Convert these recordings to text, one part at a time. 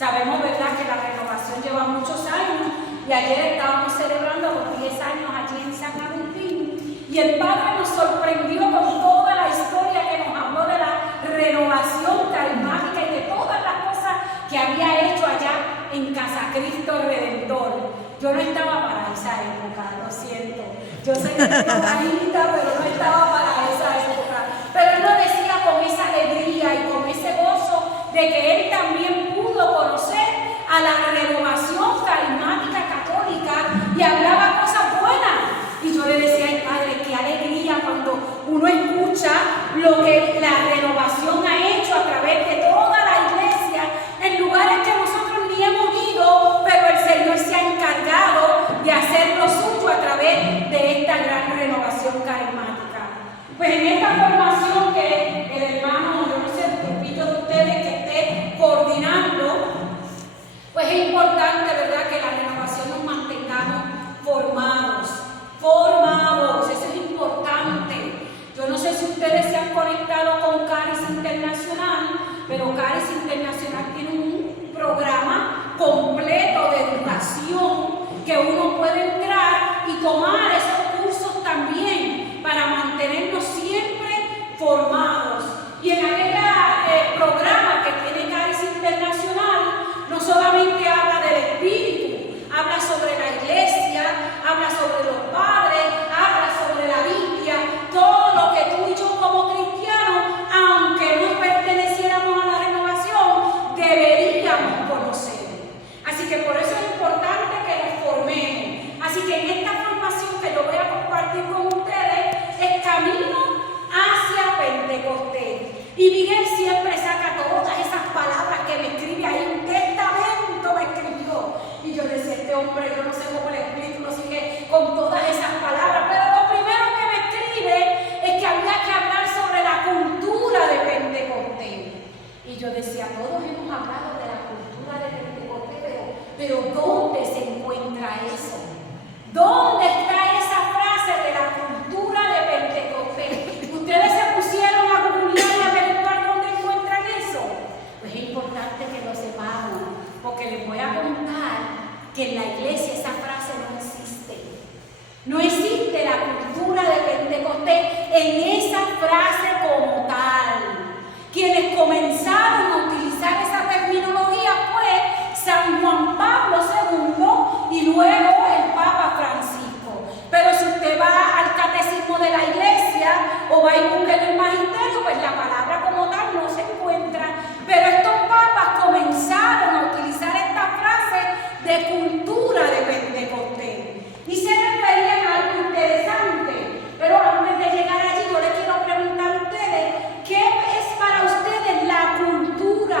Sabemos, ¿verdad?, que la renovación lleva muchos años y ayer estábamos celebrando los 10 años allí en San Agustín y el Padre nos sorprendió con toda la historia que nos habló de la renovación carismática y de todas las cosas que había hecho allá en Casa Cristo Redentor. Yo no estaba para esa época, lo siento. Yo soy de Tomarita, pero no estaba para esa época. Pero él lo decía con esa alegría y con ese gozo de que él también pudo conocer a la renovación carismática católica y hablaba cosas buenas. Y yo le decía al Padre, qué alegría cuando uno escucha lo que la renovación ha hecho a través de toda la iglesia en lugares que nosotros ni hemos ido, pero el Señor se ha encargado de hacer lo suyo a través de esta gran renovación carismática. Pues en esta formación que el hermano, yo no sé, el grupito de ustedes que esté coordinando, pues es importante, ¿verdad?, que la renovación nos mantengamos formados, eso es importante. Yo no sé si ustedes se han conectado con Caris Internacional, pero Caris Internacional tiene un programa completo de educación que uno puede entrar y tomar esos cursos también para mantenernos siempre formados. Y en aquel programa que tiene Caris Internacional, no solamente habla del Espíritu, habla sobre la iglesia, habla sobre los padres, habla sobre la Biblia, todo lo que tú y yo como cristianos, aunque no perteneciéramos a la renovación, deberíamos conocer. Así que por eso es importante que nos formemos. Así que en esta formación que yo voy a compartir con ustedes es camino hacia Pentecostés. Y Miguel siempre saca todas esas palabras que me escribe ahí, un testamento me escribió. Y yo decía, este hombre, yo no sé cómo le explico, no sigue con todas esas palabras, pero lo primero que me escribe es que había que hablar sobre la cultura de Pentecostés. Y yo decía, todos hemos hablado de la cultura de Pentecostés, pero ¿dónde se encuentra eso? ¿Dónde está esa frase de la cultura de Pentecostés? ¿Ustedes se pusieron a googlear y a averiguar dónde encuentran eso? Pues es importante que lo sepamos, porque les voy a contar que en la iglesia esa frase no existe. No existe la cultura de Pentecostés en esa frase como tal. Quienes comenzaron a utilizar esa terminología fue San Juan Pablo II y luego el Papa Francisco. Pero si usted va al catecismo de la iglesia o va y busca en el magisterio, pues la palabra como tal no se encuentra. Pero estos papas comenzaron a utilizar esta frase de cultura de Pentecostés y se referían a algo interesante. Pero antes de llegar allí, yo les quiero preguntar a ustedes, ¿qué es para ustedes la cultura?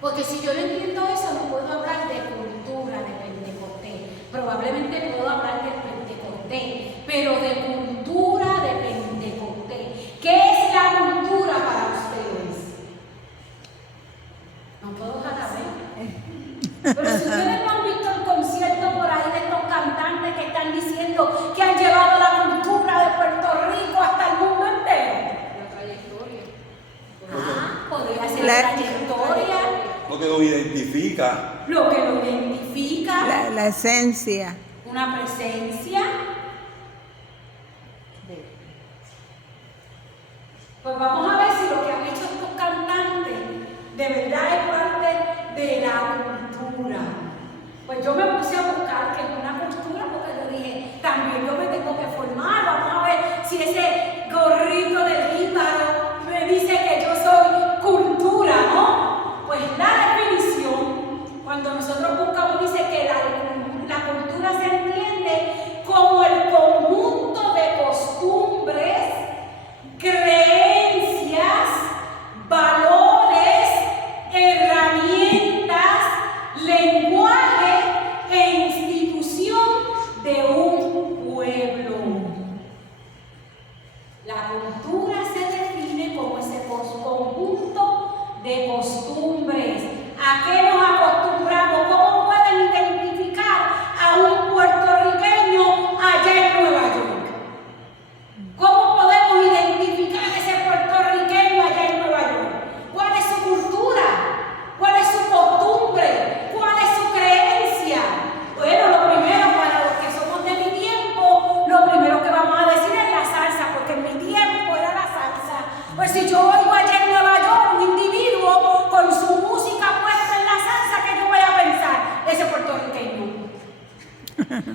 Porque si yo no entiendo eso, no puedo hablar de cultura de Pentecostés. Probablemente puedo hablar de Pentecostés, pero de cultura de Pentecostés. ¿Qué es la cultura para ustedes? No puedo jalar, pero si ustedes no han visto el concierto por ahí de estos cantantes que están diciendo que han llevado la cultura de Puerto Rico hasta el mundo entero. La trayectoria. Podría ser la trayectoria. Lo que lo identifica. Lo que lo identifica. La esencia. Una presencia. Pues vamos a ver si lo que han hecho estos cantantes de verdad es parte de la cultura. Pues yo me puse a buscar que es una cultura, porque yo dije, también yo me tengo que formar. Vamos a ver si ese gorrito del jíbaro me dice que yo soy cultura, ¿no? Pues la definición, cuando nosotros buscamos, dice que la cultura se entiende como el conjunto de costumbres, creencias, valores, herramientas, lenguaje e institución de un pueblo. La cultura se define como ese conjunto de costumbres. ¿A qué nos acostumbramos? ¿Cómo pueden identificar a un puertorriqueño allá en Nueva York? ¿Cómo podemos identificar a ese puertorriqueño allá en Nueva York? ¿Cuál es su cultura? ¿Cuál es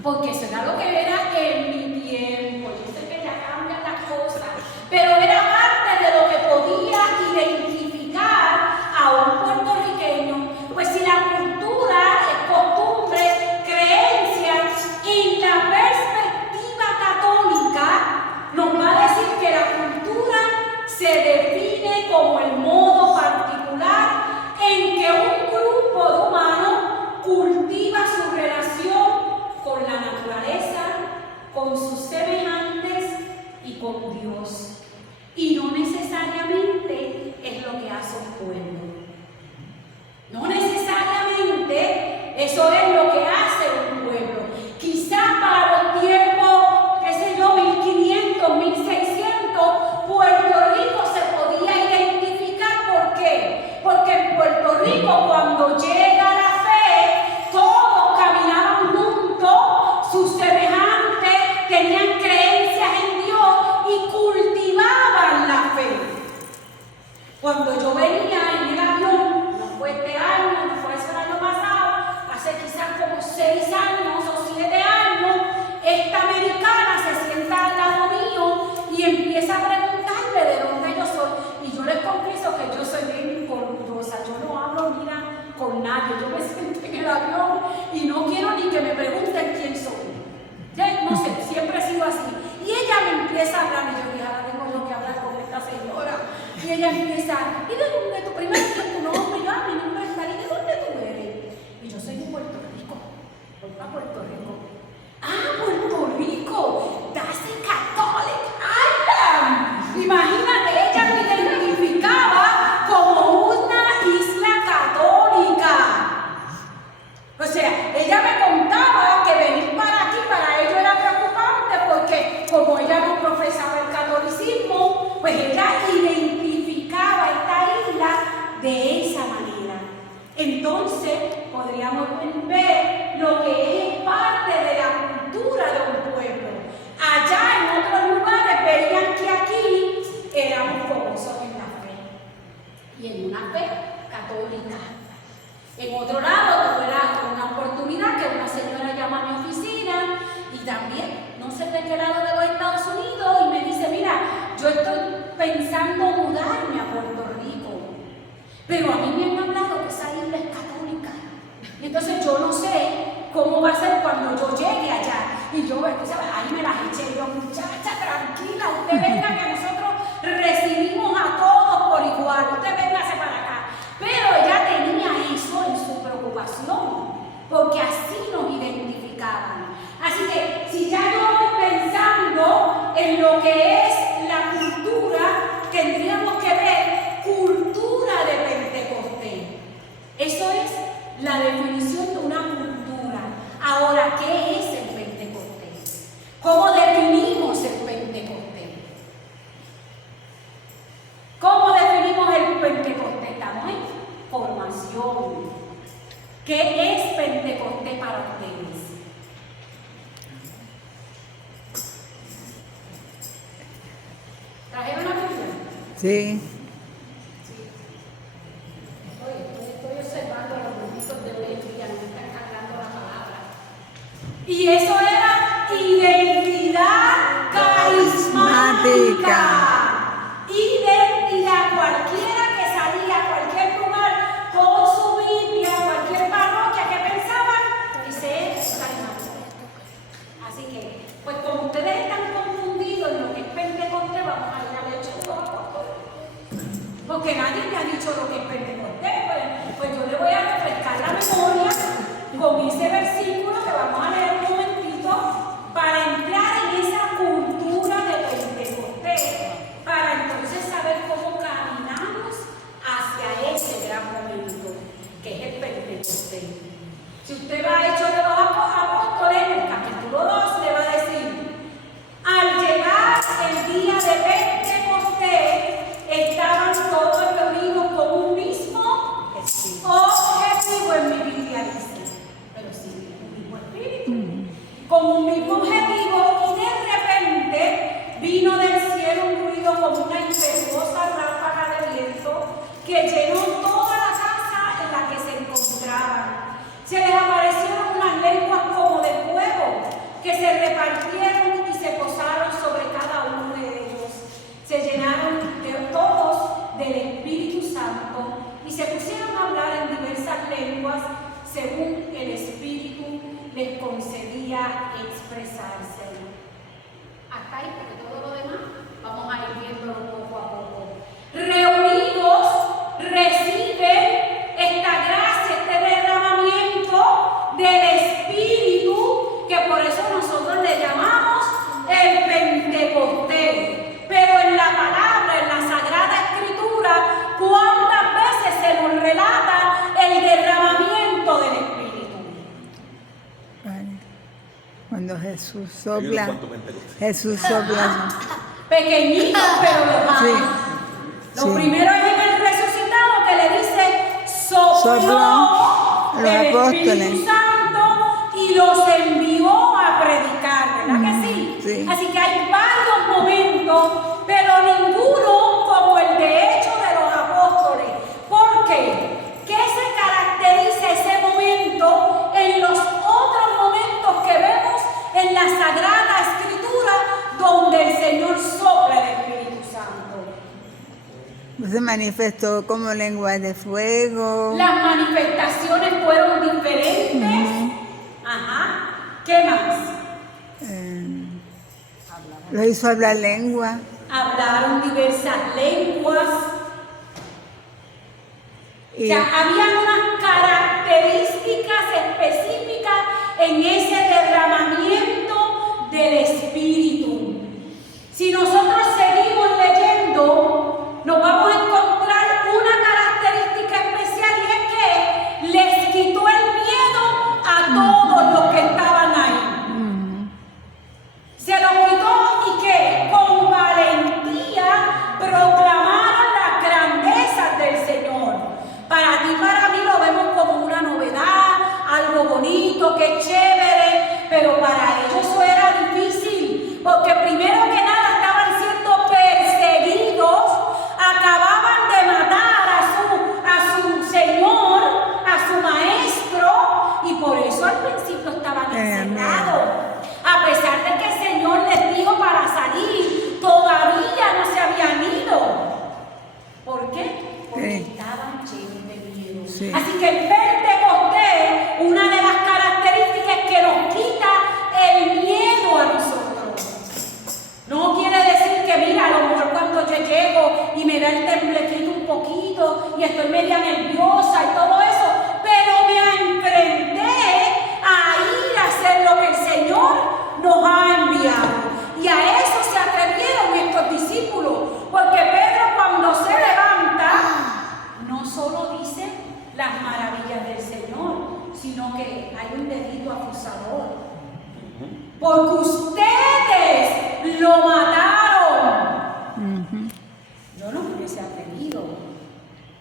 porque eso era lo que era en mi tiempo. Yo sé que ya cambian las cosas, pero era parte de lo que podía identificar a un puertorriqueño. Pues si la cultura, costumbres, creencias y la perspectiva católica nos va a decir que la cultura se define como el modo particular en que un grupo de humanos cultiva su relación con la naturaleza, con sus semejantes y con Dios. Y no necesariamente es lo que hace un pueblo. No necesariamente eso es lo que hace un pueblo. Quizás para los tiempos, qué sé yo, 1500, 1600, Puerto Rico se podía identificar. ¿Por qué? Porque en Puerto Rico, cuando llega la fe, todos caminaban juntos, sus semejantes tenían creencias en Dios y cultivaban la fe. Cuando yo venía en el avión, no fue este año, no fue ese año pasado, hace quizás como 6 años o 7 años, esta americana se sienta al lado mío y empieza a preguntarme de dónde yo soy. Y yo les confieso que yo soy bien orgullosa, yo no hablo, mira, con nadie. Yo me siento en el avión y no quiero ni que me pregunten quién soy. No sé, siempre he sido así. Y ella me empieza a hablar, y yo dije, ahora tengo yo que hablar con esta señora. Y ella empieza, ¿y de dónde tu primer tu nombre? Yo, mi nombre es María, ¿de dónde tú eres? Y yo soy de Puerto Rico. Voy para Puerto Rico. Ah, Puerto Rico, that's a Catholic island. Imagínate, ella me identificaba como una isla católica. O sea, ella me contaba que venir para aquí para ella era preocupante porque como ella no profesaba el catolicismo, pues ella identificaba esta isla de esa manera. Entonces, podríamos ver lo que es parte de la cultura de un pueblo. Allá en otros lugares veían que aquí éramos famosos en la fe y en una fe católica. En otro lado, tuve una oportunidad que una señora llama a mi oficina y también, no sé de qué lado de los Estados Unidos, y me dice, mira, yo estoy pensando mudarme a Puerto Rico, pero a mí me han hablado que esa isla es católica. Y entonces yo no sé cómo va a ser cuando yo llegue allá. Y yo, ahí me las eché, yo, muchacha, tranquila, usted venga que nosotros recibimos a todos por igual, usted véngase para acá. Pero ella tenía eso en su preocupación, porque así nos identificaban. Así que si ya yo voy pensando en lo que es la cultura, tendríamos que ver cultura de Pentecostés. Eso es la definición de una cultura. Ahora, ¿qué es el Pentecostés? ¿Cómo definimos el Pentecostés? ¿Cómo definimos el Pentecostés? Estamos en formación. ¿Qué es Pentecostés para ustedes? ¿Trajeron la Biblia? Sí. Estoy observando a los grupitos de hoy en día, no me están cargando la palabra. Y eso era identidad carismática. Identidad, cualquiera que salía a cualquier lugar con su Biblia, cualquier parroquia que pensaban, ese es carismático. Así que, pues como ustedes están confundidos en lo que es Pentecostés, vamos a ir al hecho de los apóstoles. Porque nadie me ha dicho lo que es Pentecostés, pues yo le voy a refrescar la memoria con ese versículo que vamos a leer un momentito para entrar en esa cultura de Pentecostés, para entonces saber cómo caminamos hacia ese gran momento que es el Pentecostés. Si usted va a Hechos de los Apóstoles, en el capítulo 2 le va a decir, al llegar el día de Pentecostés, estaban todos reunidos con un mismo objetivo. En mi Biblia dice, pero sí, un mismo espíritu, con un mismo objetivo, y de repente vino del cielo un ruido como una impetuosa ráfaga de viento que llenó toda la casa en la que se encontraban. Se les aparecieron unas lenguas como de fuego que se repartieron y se posaron sobre cada uno de ellos. Se llenaron todos del Espíritu Santo y se pusieron a hablar en diversas lenguas según el Espíritu les concedía expresarse. Hasta ahí, porque todo lo demás vamos a ir viéndolo poco a poco. Reunidos reciben esta gracia, este derramamiento del Espíritu, que por eso nosotros le llamamos el Pentecostés. Pero en la palabra, en la Sagrada Escritura, ¿cuántas veces se nos relata el derramamiento del Espíritu? Vale. Cuando Jesús Hay unos sopla, cuantos Pentecostés. Jesús sopla. Pequeñitos, pero los hay. Sí. Lo Sí. primero es en el resucitado que le dice, sopló Sopló el los Espíritu apóstoles. Santo y los envió a predicar, ¿verdad que sí? Sí. Así que hay varios momentos, pero ninguno como el de Hechos de los Apóstoles. ¿Por qué? ¿Qué se caracteriza ese momento en los otros momentos que vemos en la Sagrada Escritura donde el Señor sopla el Espíritu Santo? Se manifestó como lenguas de fuego. Las manifestaciones fueron diferentes. Ajá. ¿Qué más? Lo hizo hablar lengua. Hablaron diversas lenguas. O Y sea, habían unas características específicas en ese derramamiento del Espíritu. Si nosotros seguimos leyendo, nos vamos a encontrar una característica especial y es que les quitó el miedo a todos los que estaban ahí. Se lo quitó y que con valentía proclamaron las grandezas del Señor. Para ti, para mí lo vemos como una novedad, algo bonito, que chévere, pero para ellos eso era difícil, porque primero que nada estaban siendo perseguidos, acababan de matar a su Señor, a su Maestro, y por eso al principio estaban encerrados. A pesar de que el Señor les dijo para salir, todavía no se habían ido. ¿Por qué? Porque estaban llenos de miedo. Sí. Así que el Pentecostés, una de las características es que nos quita el miedo a nosotros. No quiere decir que, mira, a lo mejor cuando yo llego y me da el temblequito un poquito y estoy media nerviosa y todo eso, pero me enfrenté a ir a hacer lo que el Señor nos ha enviado. Y a eso se atrevieron estos discípulos, porque Pedro cuando se levanta, no solo dice las maravillas del Señor, sino que hay un dedito acusador. Porque ustedes lo mataron. Yo no me hubiese atrevido.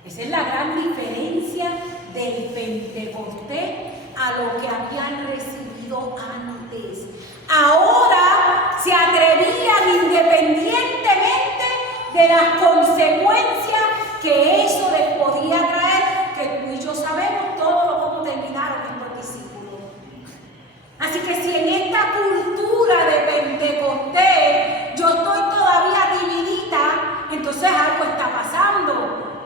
Esa es la gran diferencia del Pentecostés a lo que habían recibido antes. Ahora se atrevían independientemente de las consecuencias que eso les podía traer, que tú y yo sabemos todo cómo terminaron estos discípulos. Así que si en esta cultura de Pentecostés yo estoy todavía dividida, entonces algo está pasando.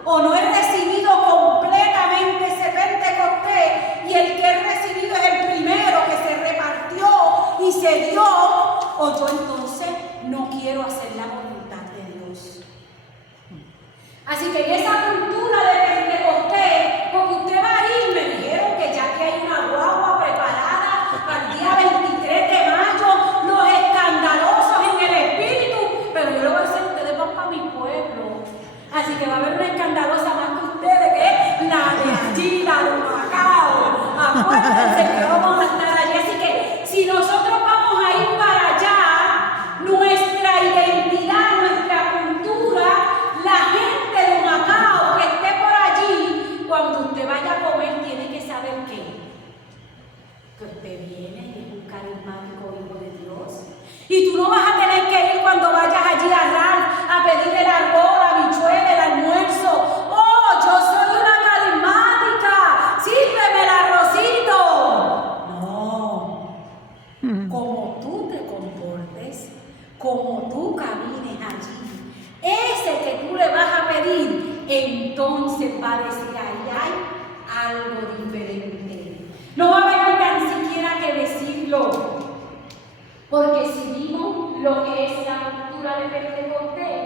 O no he recibido completamente ese Pentecostés y el que he recibido es el primero que se repartió y se dio, o yo entonces no quiero hacer la voluntad de Dios. Así que en esa cultura de Pentecostés, porque usted va a ir, me dijeron que ya que hay una guagua preparada para el día 23 de mayo, los escandalosos en el espíritu, pero yo le voy a decir, ustedes van para mi pueblo. Así que va a haber una escandalosa más que ustedes, que es la de allí, la de Macao. Acuérdense que vamos a estar allí. Así que si nosotros vamos a ir para allá, nuestra identidad, nuestra cultura, la gente de Macao que esté por allí, cuando usted vaya a comer, tiene que saber que usted viene y es un carismático hijo de Dios. Y tú no vas a tener que ir cuando vayas allí a Ralph a pedirle el arroz, la habichuela, el almuerzo. ¡Oh, yo soy una carismática! ¡Sírveme el arrocito! No. Como algo diferente. No va a haber ni tan siquiera que decirlo. Porque si vimos lo que es la cultura de Pentecostés,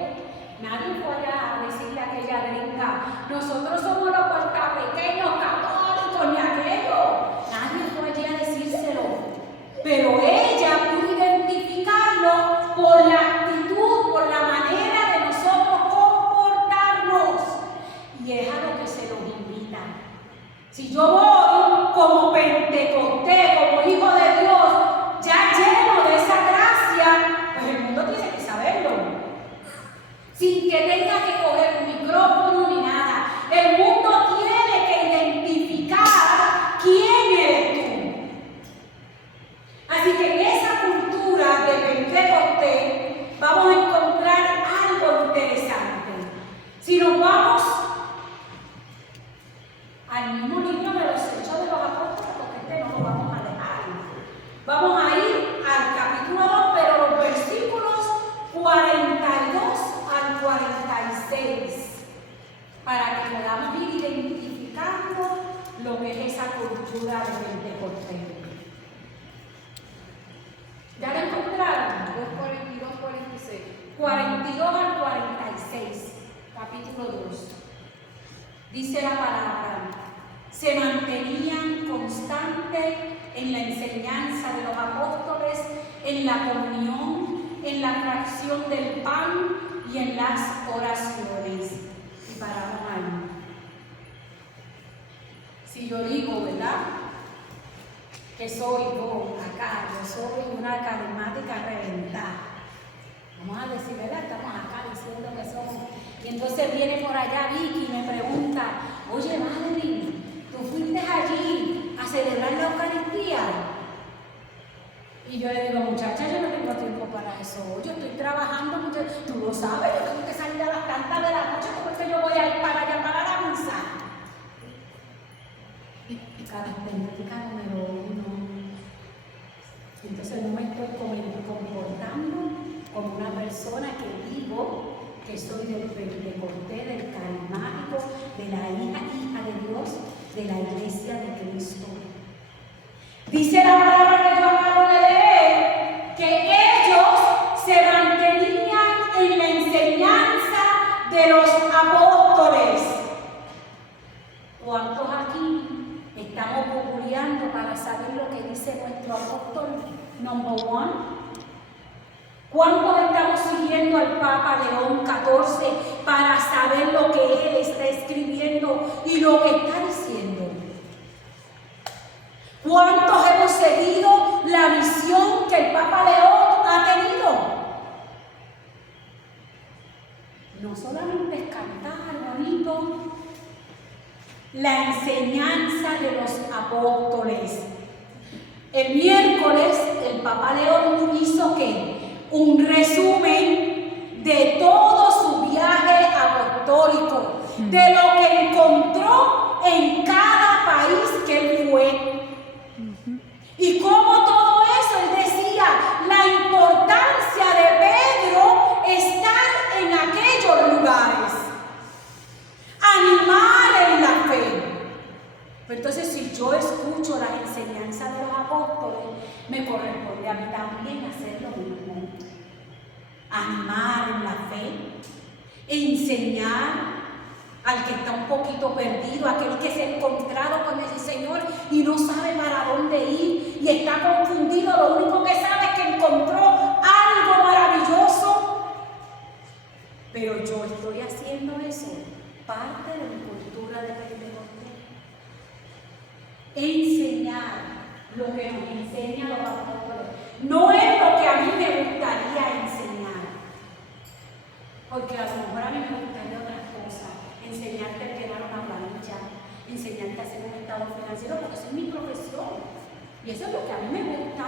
nadie fue allá a decirle a aquella gringa, nosotros somos los puertorriqueños católicos, ni aquello. Nadie fue allí a decírselo. Pero ella pudo identificarlo por la actitud, por la manera de nosotros comportarnos. Y es a lo que se nos invita. Si yo voy como Pentecostés, como hijo de Dios, ya lleno de esa gracia, pues el mundo tiene que saberlo. Sin que tenga que coger un micrófono ni nada. El mundo tiene que identificar quién eres tú. Así que en esa cultura de Pentecostés vamos a encontrar algo interesante. Si nos vamos al mismo libro de los Hechos de los Apóstoles, porque no lo vamos a dejar. Vamos a ir al capítulo 2, pero los versículos 42 al 46, para que podamos ir identificando lo que es esa cultura de Pentecostés. ¿Ya lo encontraron? 42, 46. 42 al 46, capítulo 2. Dice la palabra, se mantenían constantes en la enseñanza de los apóstoles, en la comunión, en la fracción del pan y en las oraciones. Y paramos ahí. Si yo digo, ¿verdad?, que soy yo acá, yo soy una carismática reventada. Vamos a decir, ¿verdad? Estamos acá diciendo que somos. Y entonces viene por allá Vicky y me pregunta, oye, Madre, ¿tú fuiste allí a celebrar la Eucaristía? Y yo le digo, muchacha, yo no tengo tiempo para eso. Yo estoy trabajando, muchacha. Tú lo sabes, yo tengo que salir a las tantas de la noche, ¿cómo es que yo voy a ir para allá para la misa? Característica número 1. Entonces no me estoy comportando como una persona que digo que soy del Pentecostés, del carismático, de la hija de Dios, de la iglesia de Cristo. Dice la palabra que yo acabo de leer, que ellos se mantenían en la enseñanza de los apóstoles. ¿Cuántos aquí estamos googleando para saber lo que dice nuestro apóstol number 1? ¿Cuántos estamos siguiendo al Papa León XIV para saber lo que él está escribiendo y lo que está diciendo? ¿Cuántos hemos seguido la misión que el Papa León ha tenido? No solamente es cantar bonito, la enseñanza de los apóstoles. El miércoles el Papa León hizo ¿qué? Un resumen de todo su viaje apostólico, de lo que encontró en cada país que él fue. Y cómo todo eso, él decía, la importancia de Pedro estar en aquellos lugares, animar en la fe. Entonces, si yo escucho las enseñanzas de los apóstoles, me corresponde a mí también hacer lo mismo. Animar en la fe, enseñar al que está un poquito perdido, aquel que se ha encontrado con el Señor y no sabe para dónde ir y está confundido, lo único que sabe es que encontró algo maravilloso. Pero yo estoy haciendo eso, parte de mi cultura de Pentecostés. Enseñar lo que nos enseñan los apóstoles. No es lo que a mí me gustaría enseñar, porque a lo mejor a mí me gustaría otras cosas, enseñarte a llenar una planilla, enseñarte a hacer un estado financiero, porque eso es mi profesión y eso es lo que a mí me gusta.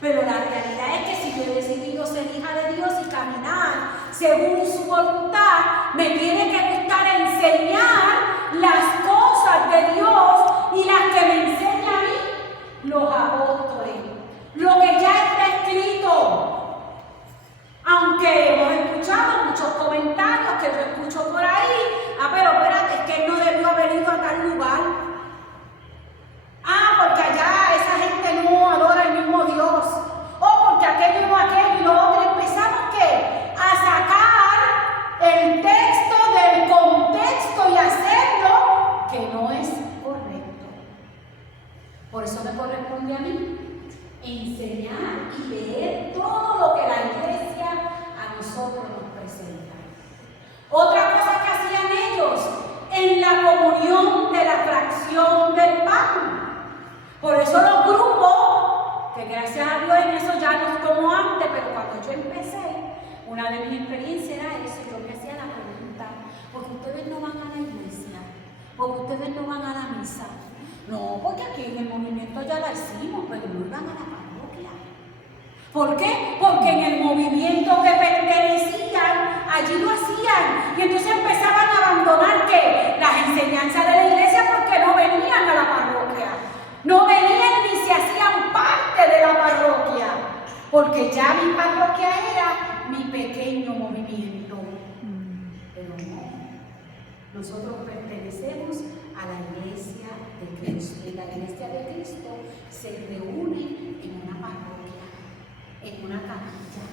Pero la realidad es que si yo he decidido ser hija de Dios y caminar según su voluntad, me tiene que gustar enseñar las cosas de Dios y las que me enseñan a mí los apóstoles, lo que ya está escrito. Aunque hemos escuchado muchos comentarios que yo escucho por ahí, pero espérate, es que él no debió haber ido a tal lugar. Por eso me corresponde a mí enseñar y leer todo lo que la iglesia a nosotros nos presenta. Otra cosa que hacían ellos en la comunión de la fracción del pan. Por eso los grupos, que gracias a Dios en eso ya no es como antes, pero cuando yo empecé, una de mis experiencias era eso, yo me hacía la pregunta, ¿por qué ustedes no van a la iglesia? ¿Por qué ustedes no van a la misa? No, porque aquí en el movimiento ya la hicimos, pero no iban a la parroquia. ¿Por qué? Porque en el movimiento que pertenecían, allí lo hacían. Y entonces empezaban a abandonar ¿qué? Las enseñanzas de la iglesia porque no venían a la parroquia. No venían ni se hacían parte de la parroquia. Porque ya mi parroquia era mi pequeño movimiento. Pero no. Nosotros pertenecemos a la iglesia de Cristo. Y la iglesia de Cristo se reúne en una parroquia, en una capilla.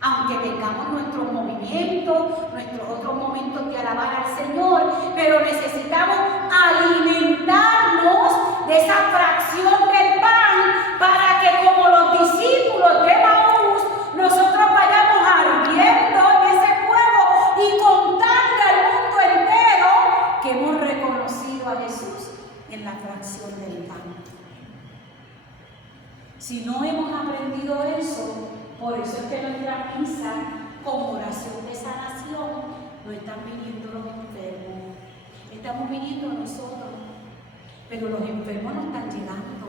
Aunque tengamos nuestros movimientos, nuestros otros momentos de alabar al Señor, pero necesitamos alimentarnos de esa fracción del pan para que como los discípulos de Maús, nosotros vayamos ardiendo en ese fuego y contarle al mundo entero que hemos reconocido a Jesús en la fracción del pan. Si no hemos aprendido eso, por eso es que nuestra misa, como oración de sanación, no están viniendo los enfermos, estamos viniendo nosotros, pero los enfermos no están llegando.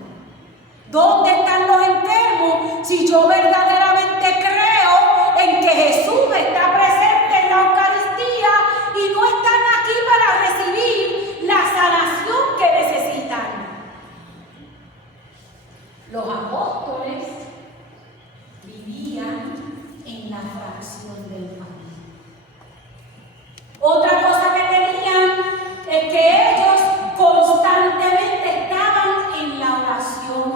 ¿Dónde están los enfermos si yo verdaderamente creo en que Jesús está presente en la Eucaristía y no están aquí para recibir la sanación que necesitan? Los apóstoles vivían en la fracción del pan. Otra cosa que tenían es que ellos constantemente estaban en la oración.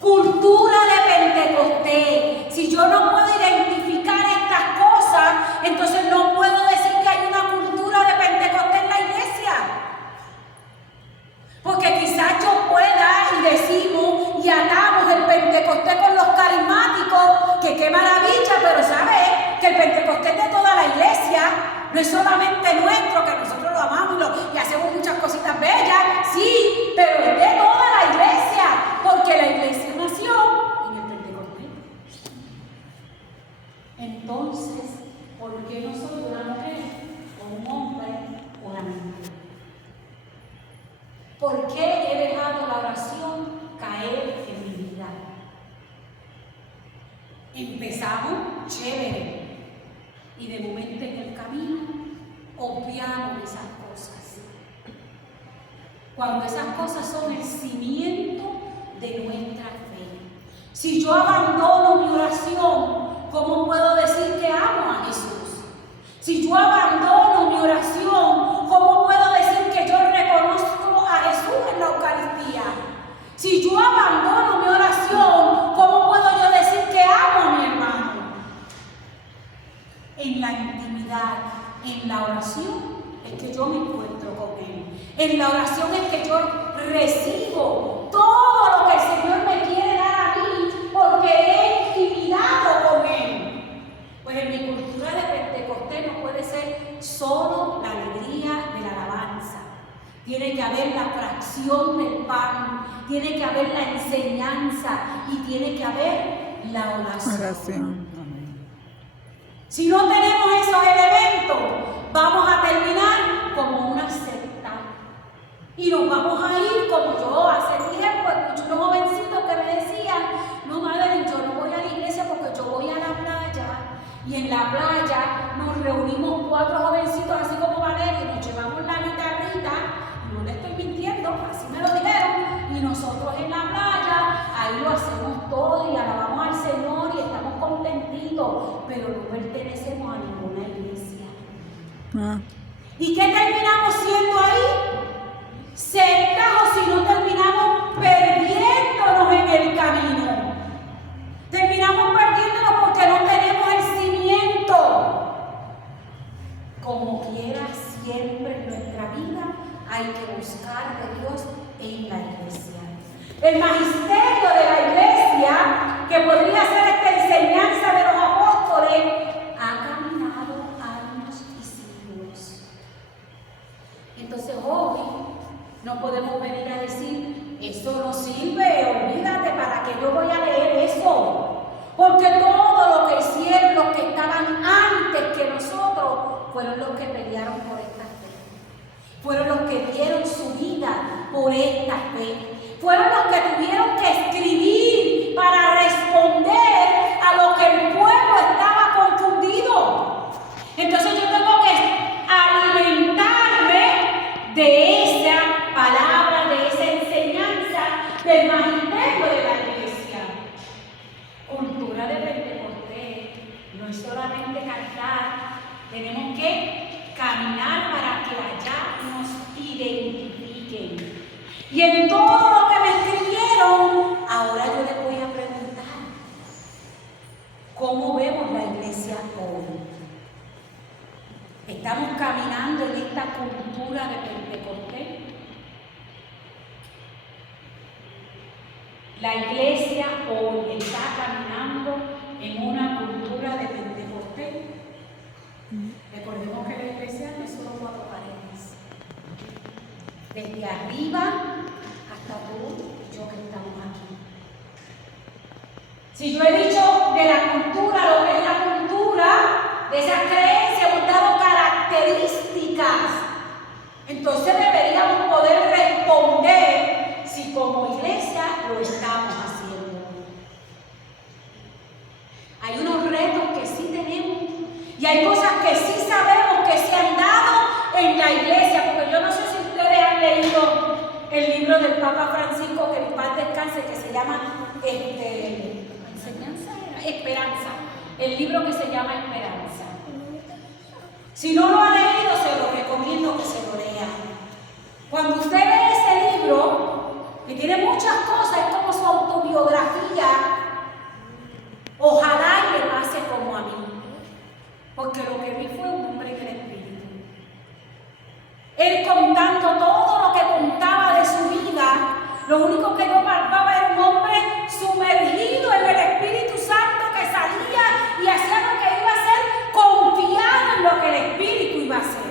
Cultura de Pentecostés. Si yo no puedo identificar estas cosas, entonces no puedo decir que hay una cultura de Pentecostés en la iglesia. Porque quizás yo pueda y decimos y atamos el Pentecostés con los carismáticos, que qué maravilla, pero ¿sabe? Que el Pentecostés de toda la iglesia no es solamente nuestro, que nosotros lo amamos y hacemos muchas cositas bellas, sí, pero es de toda la iglesia, porque la iglesia nació en el Pentecostés. Entonces, ¿por qué no soy una mujer o un hombre una mujer? ¿Por qué he dejado la oración caer en mi vida? Empezamos chévere y de momento en el camino obviamos esas cosas. Cuando esas cosas son el cimiento de nuestra fe. Si yo abandono mi oración, ¿cómo puedo decir que amo a Jesús? Si yo abandono mi oración, ¿cómo puedo decir que yo reconozco a Jesús en la Eucaristía? Si yo abandono mi oración, ¿cómo puedo yo decir que amo a mi hermano? En la intimidad, en la oración, es que yo me encuentro con Él. En la oración es que yo recibo todo lo que el Señor me quiere dar a mí, porque he intimidado con Él. Pues en mi cultura de Pentecostés no puede ser solo la alegría de la alabanza. Tiene que haber la fracción del pan, tiene que haber la enseñanza y tiene que haber la oración. Si no tenemos esos elementos, vamos a terminar como una secta. Y nos vamos a ir como yo hace tiempo, escuché unos jovencitos que me decían, no madre, yo no voy a la iglesia porque yo voy a la playa. Y en la playa nos reunimos 4 jovencitos así como Valeria y nos llevamos la guitarrita, y no le estoy mintiendo, así me lo dijeron, y nosotros en la playa, ahí lo hacemos todo y alabamos al Señor y estamos contentitos, pero no pertenecemos a ninguna iglesia. ¿Y qué terminamos siendo ahí? Sectas, o si no terminamos perdiéndonos en el camino. Terminamos perdiéndonos porque no tenemos el cimiento. Como quiera, siempre en nuestra vida hay que buscar de Dios en la iglesia. El magisterio de la iglesia, que podría ser esta enseñanza de los apóstoles, ha caminado años y siglos. Entonces hoy no podemos venir a decir, eso no sirve, olvídate, ¿para qué yo voy a leer eso? Porque todo lo que hicieron los que estaban antes que nosotros fueron los que pelearon por esta fe. Fueron los que dieron su vida por esta fe. Fueron los que tuvieron que escribir para responder a lo que el pueblo estaba confundido. Entonces yo tengo que alimentarme de esa palabra, de esa enseñanza del magisterio de la iglesia. Cultura de Pentecostés no es solamente cantar, tenemos que caminar para que allá nos identifiquen. Y en todo lo que me escribieron, ahora yo les voy a preguntar, ¿cómo vemos la iglesia hoy? ¿Estamos caminando en esta cultura de Pentecostés? La iglesia hoy está caminando en una cultura de Pentecostés. Recordemos que la iglesia no es solo 4 paredes. Desde arriba hasta tú y yo que estamos aquí. Si yo he dicho de la cultura, lo que es la cultura, de esas creencias, hemos dado características, entonces deberíamos poder responder si como iglesia lo estamos haciendo. Hay unos retos que sí tenemos y hay cosas que sí sabemos que se han dado en la iglesia, porque yo no sé si ustedes han leído el libro del Papa Francisco, que en paz descanse, que se llama Esperanza, el libro que se llama Esperanza. Si no lo ha leído, se lo recomiendo que se lo lea. Cuando usted lee ese libro, que tiene muchas cosas, es como su autobiografía, ojalá y le pase como a mí, porque lo que vi fue un hombre del Espíritu. Él contando todo lo que contaba de su vida, lo único que yo palpaba era un hombre sumergido en el Espíritu Santo que salía y hacía lo que iba a hacer, confiado en lo que el Espíritu iba a hacer.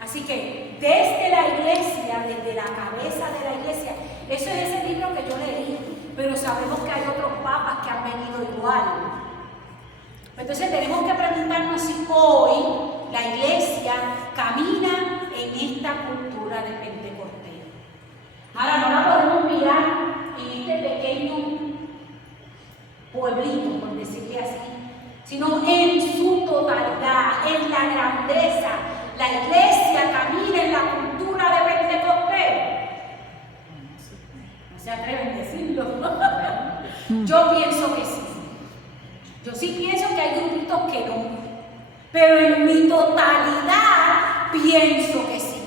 Así que desde la iglesia, desde la cabeza de la iglesia, eso es ese libro que yo leí, pero sabemos que hay otros papas que han venido igual. Entonces tenemos que preguntarnos si hoy la iglesia camina en esta cultura de Pentecostés. Ahora no la podemos mirar en este pequeño pueblito, por decirle así, sino en su totalidad, en la grandeza. La iglesia camina en la cultura de Pentecostés. No se atreven a decirlo. Yo pienso que sí. Yo sí pienso que hay grupitos que no. Pero en mi totalidad pienso que sí.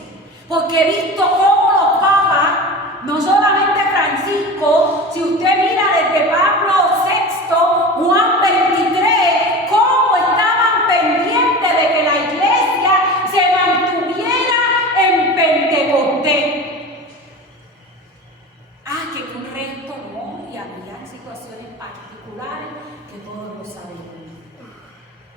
Porque he visto cómo los papas, no solamente Francisco, si usted mira desde Pablo VI, Juan 23, cómo estaban pendientes de que la iglesia se mantuviera en Pentecostés. Que un resto no, y había situaciones particulares que todos lo sabemos.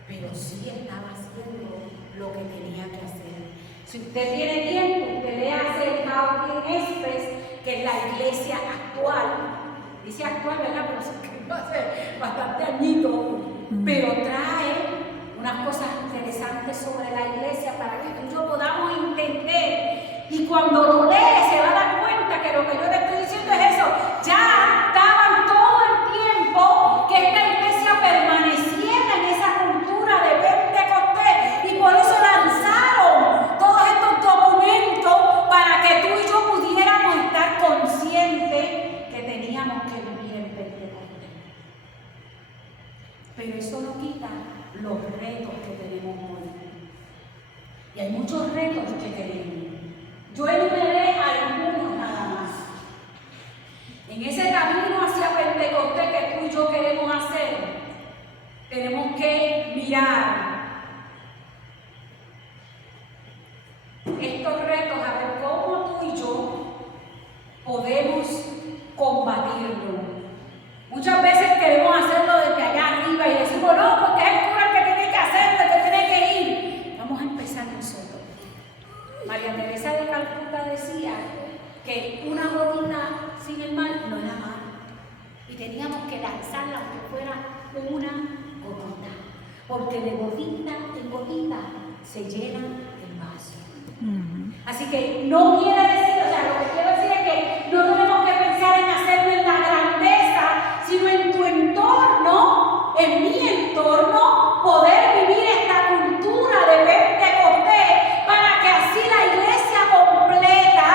Pero sí estaba haciendo lo que tenía que hacer. Si usted tiene tiempo, usted lea acerca de Espes, que es la iglesia actual. Dice actual, ¿verdad? Pero eso hace bastante añitos. Pero trae unas cosas interesantes sobre la iglesia para que tú y yo podamos entender. Y cuando lo lee, se va a dar cuenta que lo que yo le estoy diciendo es eso. Ya estaban todo el tiempo que esta iglesia permaneciera en esa cultura de Pentecostés. Y por eso lanzaron todos estos documentos para que tú y yo pudiéramos estar conscientes que teníamos que vivir en Pentecostés. Pero eso no quita los retos que tenemos hoy. Y hay muchos retos que tenemos. Yo enumeré algunos nada más. En ese camino hacia Pentecostés que tú y yo queremos hacer, tenemos que mirar podemos combatirlo. Muchas veces queremos hacerlo desde allá arriba y decimos, no, porque es el cura el que tiene que hacerlo, el que tiene que ir. Vamos a empezar nosotros. María Teresa de Calcuta decía que una gotita sin el mar no era mar. Y teníamos que lanzarla aunque fuera una gotita. Porque de gotita en gotita se llena el vaso. Así que no quiere decir, o sea, lo que quiero decir es que no tenemos que pensar en hacerlo en la grandeza, sino en tu entorno, en mi entorno, poder vivir esta cultura de Pentecostés para que así la iglesia completa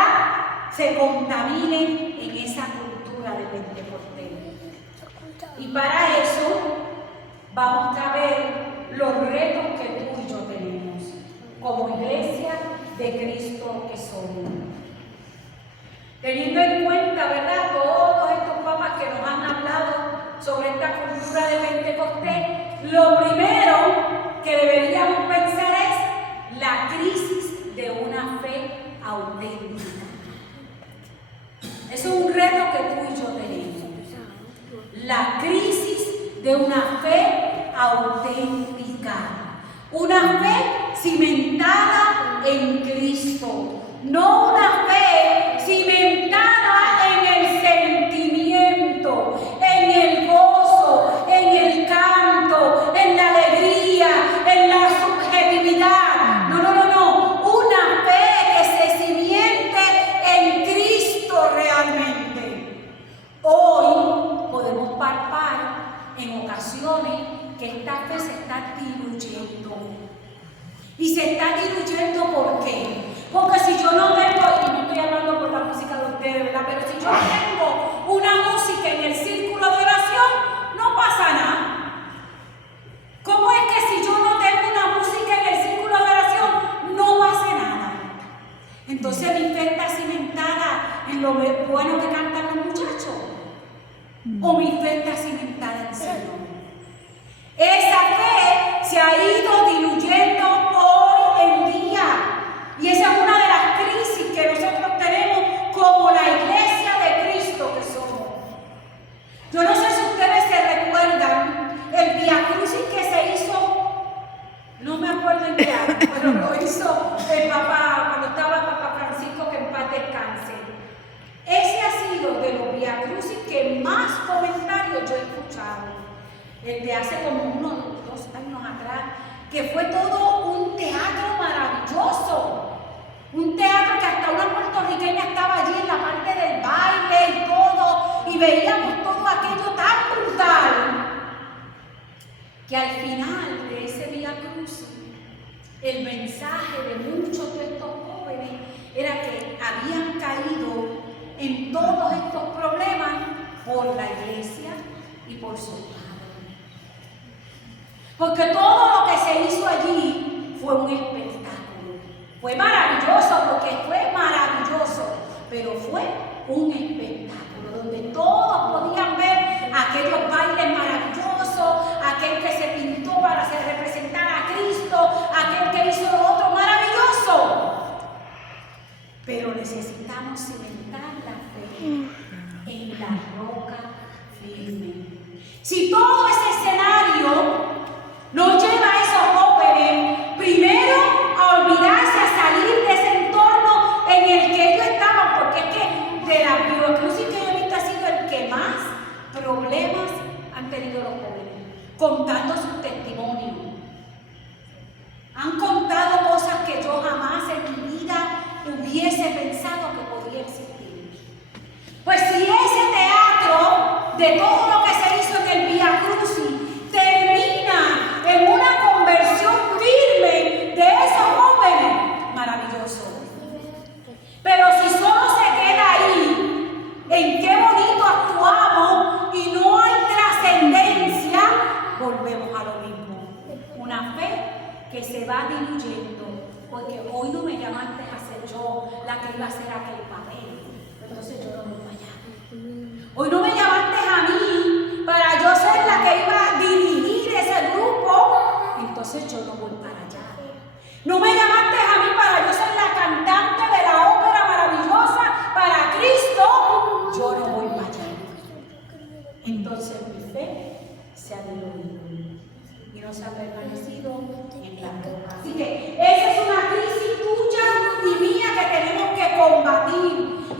se contamine en esa cultura de Pentecostés. Y para eso vamos a ver los retos que tú y yo tenemos como iglesia de Cristo que somos. Teniendo en cuenta, ¿verdad?, todos estos papas que nos han hablado sobre esta cultura de Pentecostés, lo primero que deberíamos pensar es la crisis de una fe auténtica. Eso es un reto que tú y yo tenemos. La crisis de una fe auténtica. Una fe cimentada en Cristo. No una fe cimentada en el sentimiento, en el gozo, en el canto, en la alegría, en la subjetividad. No. Una fe que se cimiente en Cristo realmente. Hoy podemos palpar en ocasiones que esta fe se está diluyendo. Y se está diluyendo ¿por qué? Porque si yo no tengo, y no estoy hablando por la música de ustedes, ¿verdad?, pero si yo no tengo una música en el círculo de oración, no pasa nada. ¿Cómo es que si yo no tengo una música en el círculo de oración, no pase nada? Entonces mi fe está cimentada en lo bueno que cantan los muchachos. ¿O mi fe está cimentada en el Señor? Esa fe se ha ido diluyendo hoy en día. Y esa es una de las crisis que nosotros tenemos como la iglesia de Cristo que somos. Yo no sé si ustedes se recuerdan el viacrucis que se hizo, no me acuerdo en qué año, pero lo hizo el papá, cuando estaba el Papa Francisco, que en paz descanse. Ese ha sido de los viacrucis que más comentarios yo he escuchado. El de hace como unos 2 años atrás, que fue todo un teatro maravilloso. Un teatro que hasta una puertorriqueña estaba allí en la parte del baile y todo, y veíamos todo aquello tan brutal, que al final de ese Vía Crucis, el mensaje de muchos de estos jóvenes era que habían caído en todos estos problemas por la iglesia y por su padre. Porque todo lo que se hizo allí fue un espectáculo. Fue maravilloso, porque fue maravilloso, pero fue un espectáculo donde todos podían ver aquellos bailes maravillosos, aquel que se pintó para hacer representar a Cristo, aquel que hizo lo otro maravilloso. Pero necesitamos cimentar la fe en la roca firme. Si todo ese escenario nos lleva a esos jóvenes, primero a olvidarse, a salir de ese entorno en el que ellos estaban, porque es que de la biocrucis que yo he visto ha sido el que más problemas han tenido los jóvenes, contando sus testimonios. Han contado cosas que yo jamás en mi vida hubiese pensado que podía existir. Pues si ese teatro de todo lo que se hizo en el Vía Crucis termina en una conversión firme de esos jóvenes, maravilloso. Pero si solo se queda ahí, en qué bonito actuamos y no hay trascendencia, volvemos a lo mismo. Una fe que se va diluyendo, porque hoy no me llamaste a ser yo la que iba a hacer aquel papel, entonces yo no voy para allá. Hoy no me llamaste a mí para yo ser la que iba a dirigir ese grupo, entonces yo no voy para allá. No me llamaste a mí para yo ser la cantante de la ópera maravillosa para Cristo,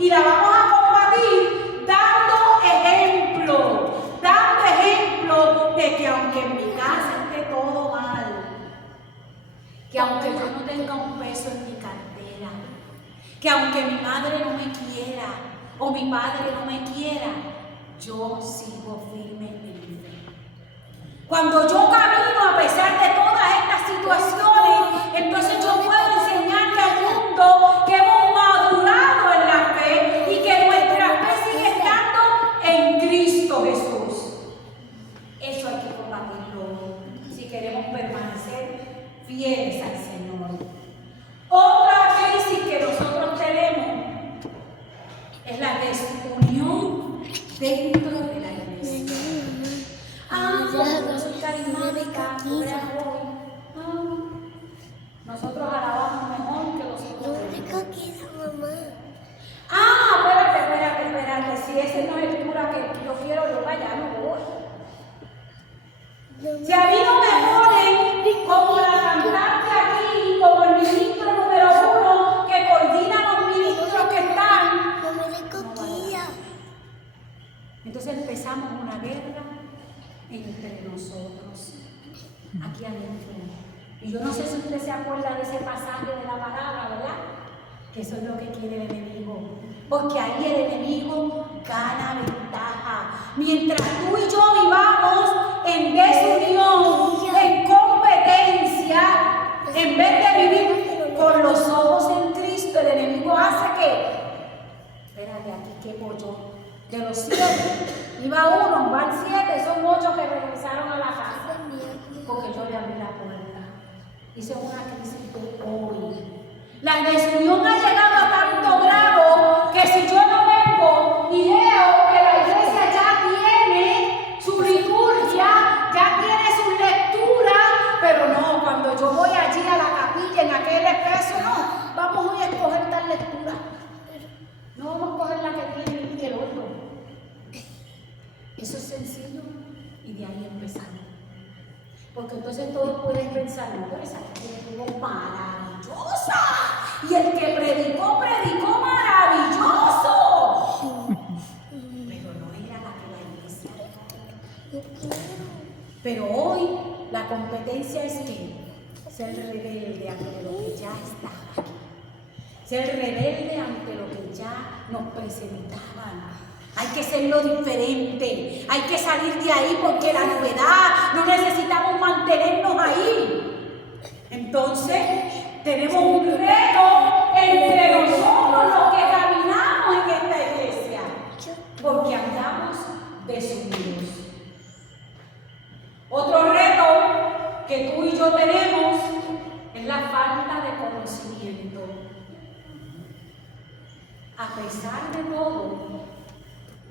Y la vamos a combatir dando ejemplo de que aunque en mi casa esté todo mal, que aunque yo no tenga un peso en mi cartera, que aunque mi madre no me quiera o mi padre no me quiera, yo sigo firme en mi fe. Cuando yo camino a pesar de todas estas situaciones, entonces yo puedo enseñarle al mundo que hemos madurado en la fe y que nuestra fe sigue estando en Cristo Jesús. Eso hay que combatirlo si queremos permanecer fieles al Señor. Otra crisis que nosotros tenemos es la desunión dentro de la iglesia. Yo soy carismática, nosotros alabamos mejor que los otros. Espérate, si ese no es el cura que yo quiero, yo para allá no voy. Si a mí no me ponen como la cantante aquí, como el ministro número 1 que coordina los ministros que están, entonces empezamos una guerra entre nosotros, aquí adentro. Y yo no sé si usted se acuerda de ese pasaje de la palabra, ¿verdad? Que eso es lo que quiere el enemigo. Porque ahí el enemigo gana ventaja. Mientras tú y yo vivamos en desunión, en competencia, en vez de vivir con los ojos en Cristo, el enemigo hace que, espérate, aquí quepo yo. De los 7, iba uno, van 7, son 8 que regresaron a la casa. Porque yo le abrí la puerta. Hice una crisis de hoy. La desunión ha llegado a tanto grado que si yo no vengo y veo que la iglesia ya tiene su liturgia, ya tiene su lectura, pero no, cuando yo voy allí a la capilla en aquel espacio, no, vamos hoy a escoger tal lectura. No vamos a escoger la que tiene el otro. Eso es sencillo y de ahí empezamos. Porque entonces todos pueden pensar, no, pero esa gente estuvo maravillosa. Y el que predicó maravilloso. Pero no era la que la iglesia. Pero hoy la competencia es que ser rebelde ante lo que ya estaba aquí. Ser rebelde ante lo que ya nos presentaban. Hay que serlo diferente, hay que salir de ahí porque la novedad, no necesitamos mantenernos ahí. Entonces, tenemos un reto entre nosotros los que caminamos en esta iglesia, porque andamos desunidos. Otro reto que tú y yo tenemos es la falta de conocimiento. A pesar de todo,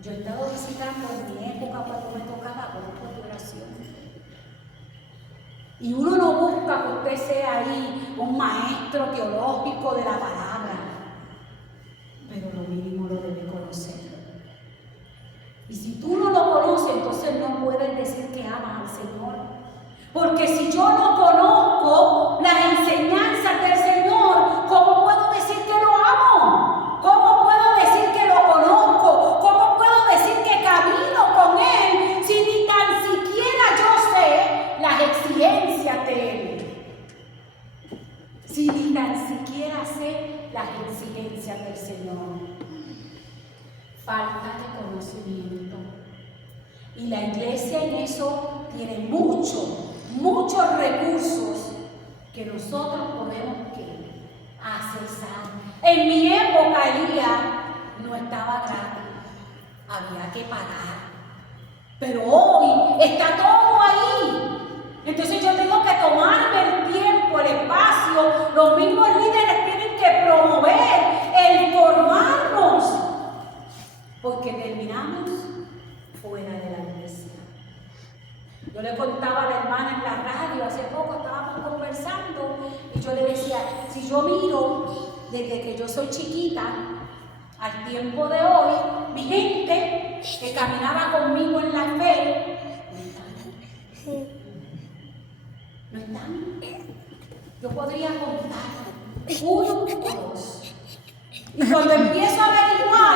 yo he estado visitando en mi época cuando me tocaba grupos de oración. Y uno no busca que usted sea ahí un maestro teológico de la palabra, pero lo mínimo lo debe conocer. Y si tú no lo conoces, entonces no puedes decir que amas al Señor. Porque si yo no conozco las enseñanzas del Señor, ¿cómo puedo decir que lo amo? ¿Cómo puedo decir que lo conozco? ¿Cómo puedo decir que camino con Él si ni tan siquiera yo sé las exigencias de Él? Si ni tan siquiera sé las exigencias del Señor. Falta de conocimiento. Y la iglesia en eso tiene muchos recursos que nosotros podemos accesar. En mi época, Elías, no estaba gratis, había que pagar. Pero hoy está todo ahí. Entonces yo tengo que tomarme el tiempo, el espacio. Los mismos líderes tienen que promover el formarnos, porque terminamos fuera de la iglesia. Yo le contaba a la hermana en la radio, hace poco estábamos conversando, y yo le decía, si yo miro desde que yo soy chiquita al tiempo de hoy, mi gente que caminaba conmigo en la fe, no están. Yo podría contar 1 o 2. Y cuando empiezo a averiguar,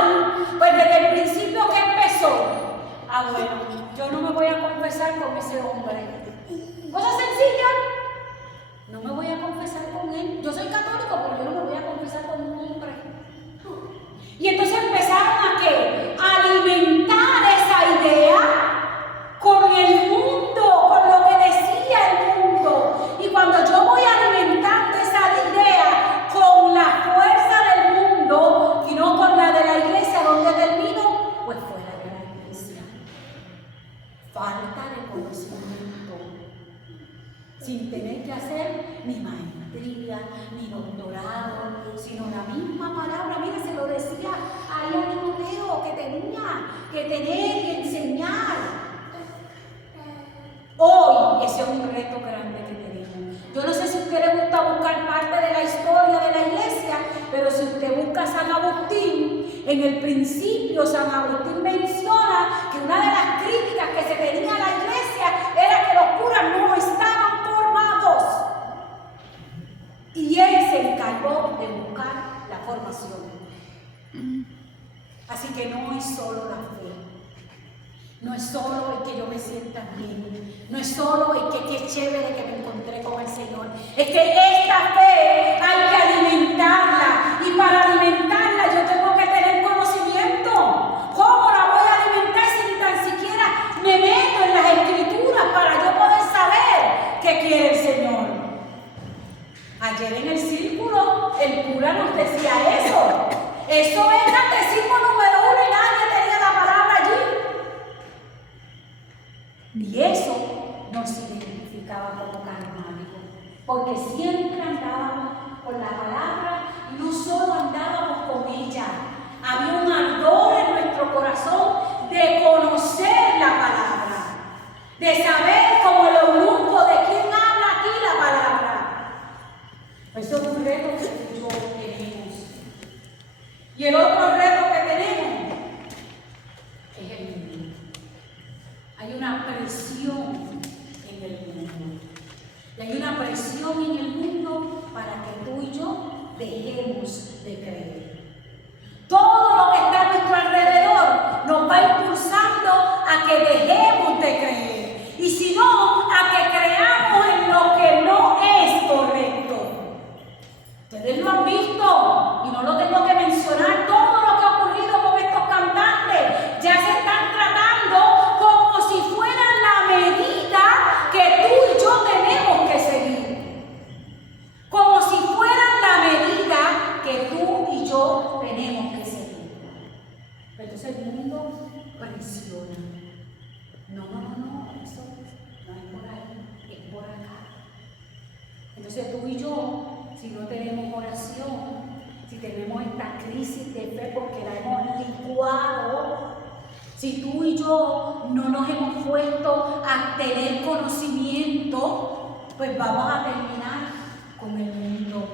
Pues desde el principio que empezó, bueno, yo no me voy a confesar con ese hombre. Cosa sencilla, no me voy a confesar con él. Yo soy católico, pero yo no me voy a confesar con un hombre. Y entonces empezaron a ¿qué? A alimentar esa idea con el mundo, con lo que decía el mundo. Y cuando yo voy alimentando esa idea con la fuerza del mundo y no con la de la iglesia, ¿dónde termino? Pues fuera de la iglesia. Falta de conocimiento. Sin tener que hacer ni maestría, ni doctorado, sino la misma palabra. Mira, se lo decía ahí a Timoteo, que tenía que tener y enseñar. Hoy ese es un reto grande que tenemos. Yo no sé si a usted le gusta buscar parte de la historia de la iglesia, pero si usted busca a San Agustín, en el principio San Agustín menciona que una de las críticas que se tenía a la iglesia era que los curas no estaban formados. Y él se encargó de buscar la formación. Así que no es solo la fe. No es solo el que yo me sienta bien, no es solo el que qué chévere que me encontré con el Señor. Es que esta fe hay que alimentarla, y para alimentarla yo tengo que tener conocimiento. ¿Cómo la voy a alimentar si ni tan siquiera me meto en las escrituras para yo poder saber qué quiere el Señor? Ayer en el círculo el cura nos decía eso. Eso es catecismo número 1 y nadie tenía la palabra allí. Y eso nos identificaba como carismáticos, porque siempre andábamos con la palabra y no solo andábamos con ella. Había un ardor en nuestro corazón de conocer la palabra, de saber como el eunuco de quién habla aquí la palabra. Eso es un reto que tú y yo tenemos. Y el otro reto que tenemos es el mundo. Hay una presión en el mundo. Y hay una presión en el mundo para que tú y yo dejemos de creer. Todo lo que está a nuestro alrededor nos va impulsando a que dejemos de creer. Y si no, a que creamos en lo que no es correcto. Ustedes lo han visto y no lo tengo que mencionar. Todo lo que ha ocurrido con estos cantantes ya se están tratando como si fueran la medida que tú y yo tenemos que seguir. Como si fueran la medida que tú y yo tenemos que seguir. Entonces el mundo presiona. No, eso no es por ahí, es por acá. Entonces tú y yo, si no tenemos oración, si tenemos esta crisis de fe porque la hemos licuado, si tú y yo no nos hemos puesto a tener conocimiento, pues vamos a terminar con el mundo.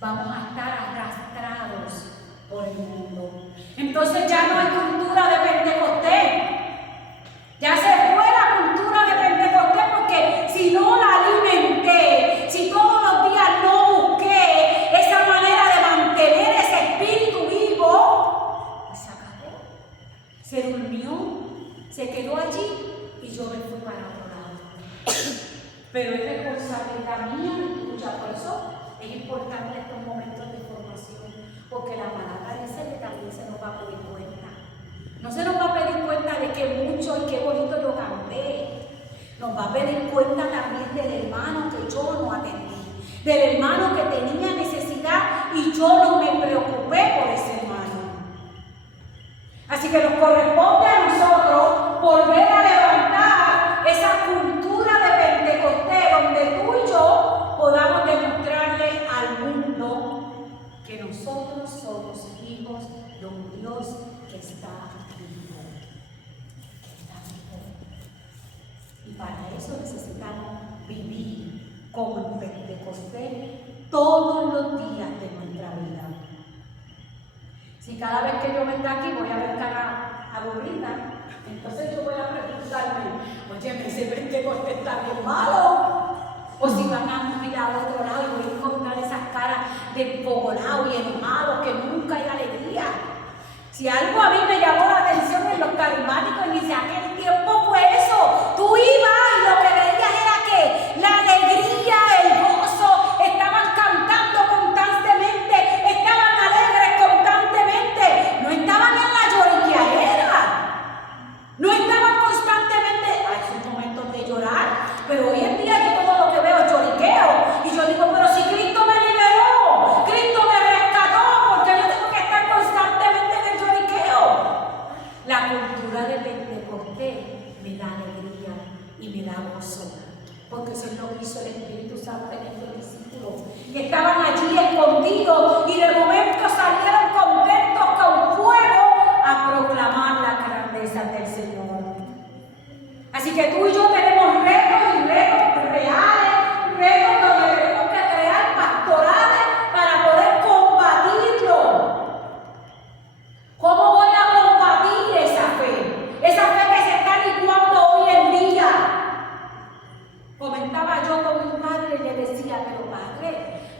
Vamos a estar arrastrados por el mundo. Entonces ya no hay cultura de Pentecostés. Ya se fue la cultura de Pentecostés, porque si no la alimenté, si todos los días no busqué esa manera de mantener ese espíritu vivo, pues se acabó. Se durmió, se quedó allí y yo me fui para otro lado. Pero es responsabilidad mía y tuya. Por eso es importante estos momentos de formación, porque la palabra dice que también se nos va a pedir cuenta. No se nos va a pedir cuenta de que mucho y qué bonito yo canté. Nos va a pedir cuenta también del hermano que yo no atendí, del hermano que tenía necesidad y yo no me preocupé por ese hermano. Así que nos corresponde a nosotros volver a levantar esa cultura de Pentecostés, donde tú y yo podamos demostrarle al mundo que nosotros somos hijos de un Dios que está vivo. Y para eso necesitamos vivir como en Pentecostés todos los días de nuestra vida. Si cada vez que yo venga aquí voy a ver cara aburrida, entonces yo voy a preguntarme, oye, ese Pentecostés está bien malo. O si van a mirar al otro lado y voy a encontrar esas caras de empogolados y enojados que nunca hay alegría. Si algo a mí me llamó la atención en los carismáticos, en aquel tiempo fue eso. Tú ibas y lo que veías era que la alegría, el gozo, estaban cantando constantemente, estaban alegres constantemente, no estaban en la lloriqueadera, no estaban constantemente, hay sus momentos de llorar, pero hoy en día yo todo lo que veo es lloriqueo. Y yo digo, pero si Cristo me liberó, Cristo me rescató, porque yo tengo que estar constantemente en el lloriqueo. La cultura de Pentecostés me da alegría y me da gozo, porque eso es lo que hizo el Espíritu Santo en estos discípulos, que estaban allí escondidos y de momento salieron contentos con fuego a proclamar la grandeza del Señor. Así que tú y yo tenemos retos y retos reales, retos donde tenemos que crear pastorales para poder combatirlo. ¿Cómo voy a combatir esa fe? Esa fe que se está licuando hoy en día. Comentaba yo con mi padre y le decía, pero padre,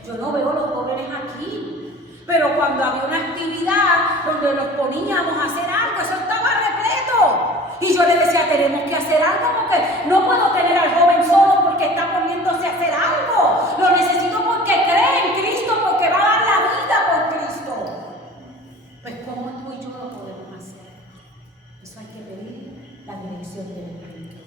yo no veo los jóvenes aquí. Pero cuando había una actividad donde los poníamos a hacer algo, eso estaba repleto. Y yo le decía, tenemos que hacer algo porque no puedo tener al joven solo porque está poniéndose a hacer algo. Lo necesito porque cree en Cristo, porque va a dar la vida por Cristo. Pues ¿cómo tú y yo lo podemos hacer? Eso hay que pedir la dirección del Espíritu.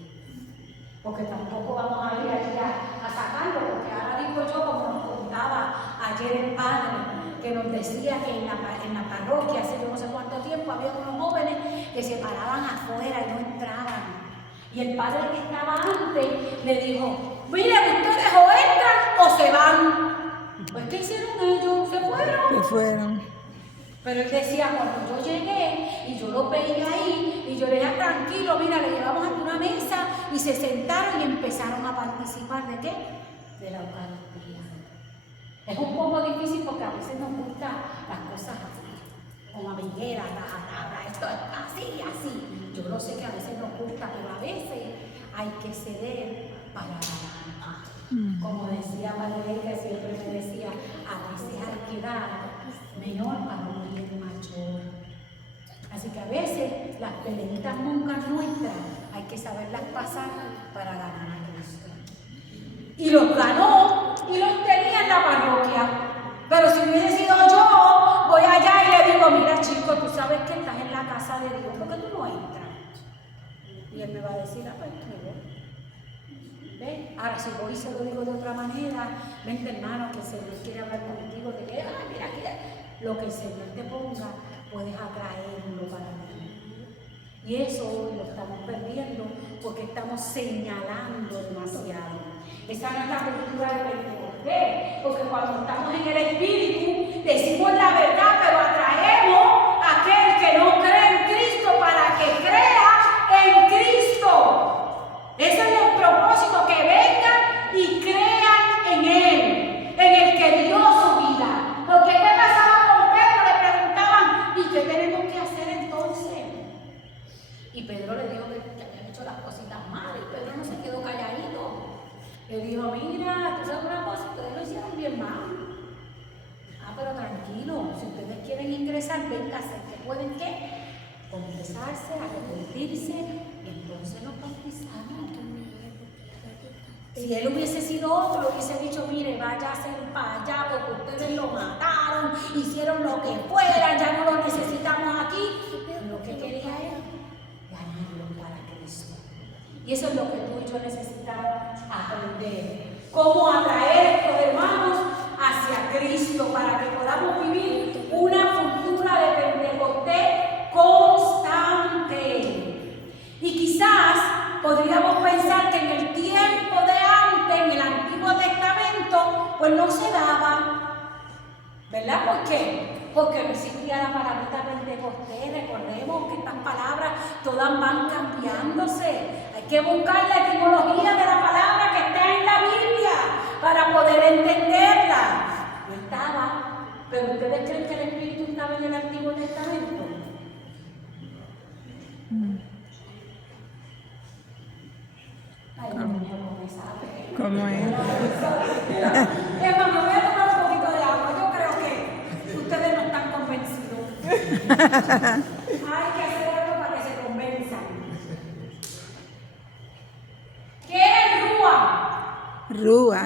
Porque tampoco vamos a ir allí a sacarlo, porque ahora digo yo, como nos contaba ayer el padre, que nos decía que en la parroquia, hace yo no sé cuánto tiempo, había unos jóvenes que se paraban afuera y no entraban. Y el padre que estaba antes le dijo, miren, ustedes o entran o se van. Pues ¿qué hicieron ellos? Se fueron. Se fueron. Pero él decía, cuando yo llegué y yo lo veía ahí, y yo le dije, tranquilo, mira, le llevamos a una mesa y se sentaron y empezaron a participar ¿de qué? De la Eucaristía. Es un poco difícil porque a veces nos gustan las cosas así, como amiguera, esto es así, así. Yo lo sé que a veces nos gusta, pero a veces hay que ceder para ganar. Como decía Valeria, que siempre me decía, a veces hay que dar menor para un bien mayor. Así que a veces las peleitas nunca nuestras hay que saberlas pasar para ganar a Cristo. Y los ganó y los tenía en la parroquia. Pero si hubiese sido yo, voy allá y le digo, mira chico, tú sabes que estás en la casa de Dios, ¿por qué tú no entras? Y él me va a decir, pues me voy. ¿Ves? Ahora si voy y se lo digo de otra manera, vente hermano, que el Señor quiere hablar contigo, de que, mira, lo que el Señor te ponga, puedes atraerlo para ti. Y eso hoy lo estamos perdiendo porque estamos señalando demasiado. Esa no es la cultura de Pentecostés, porque cuando estamos en el Espíritu, decimos la verdad, pero atraemos a aquel que no cree en Cristo para que crea en Cristo. Ese es el propósito, que vengan y crean en Él, en el que dio su vida. Porque ¿qué pasaba con Pedro? Le preguntaban, ¿y qué tenemos que hacer entonces? Y Pedro le dijo que habían hecho las cositas mal, y Pedro no se quedó calladito. Le dijo, mira, tú sabes una cosa, ustedes lo hicieron bien mal. Pero tranquilo, si ustedes quieren ingresar, vénganse, que pueden ¿qué? Confesarse, arrepentirse, y entonces los bautizamos. Si él hubiese sido otro, hubiese dicho, mire, vaya a ser para allá porque ustedes lo mataron, hicieron lo que fuera, ya no lo necesitamos aquí. Lo que quería era ganarlo para Cristo. Y eso es lo que tú y yo necesitamos aprender. Cómo atraer a estos hermanos hacia Cristo para que podamos vivir una cultura de Pentecostés constante. Y quizás podríamos pensar que en el tiempo de antes, en el Antiguo Testamento, pues no se daba. ¿Verdad? ¿Por qué? Porque no existía la palabrita Pentecostés. Recordemos que estas palabras todas van cambiándose. Hay que buscar la etimología de la palabra que está en la Biblia para poder entenderla. No estaba. ¿Pero ustedes creen que el Espíritu estaba en el Antiguo Testamento? Ay, no me sabe. ¿Cómo es? Hermano, voy a tomar un poquito de agua. Yo creo que ustedes no están convencidos. Hay que hacer algo para que se convenzan. ¿Qué es Rúa? Rúa,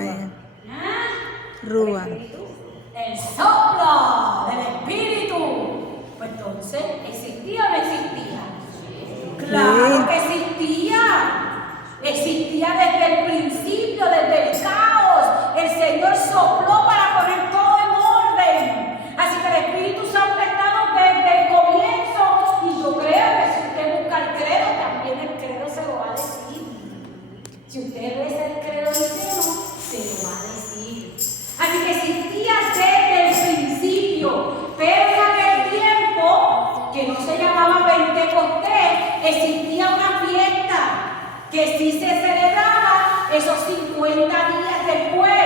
¿Ah? Rúa. El soplo del Espíritu. Pues entonces, ¿existía o no existía? Claro que existía. Existía desde el principio, desde el caos. El Señor sopló para poner todo en orden. Así que el Espíritu Santo ha estado desde el comienzo. Y yo creo que si usted busca el credo, también el credo se lo va a decir. Si usted reza el credo cristiano, se lo va a decir. Así que existía desde el principio, pero en aquel tiempo, que no se llamaba Pentecostés, existía una fiesta que sí se celebraba esos 50 días después,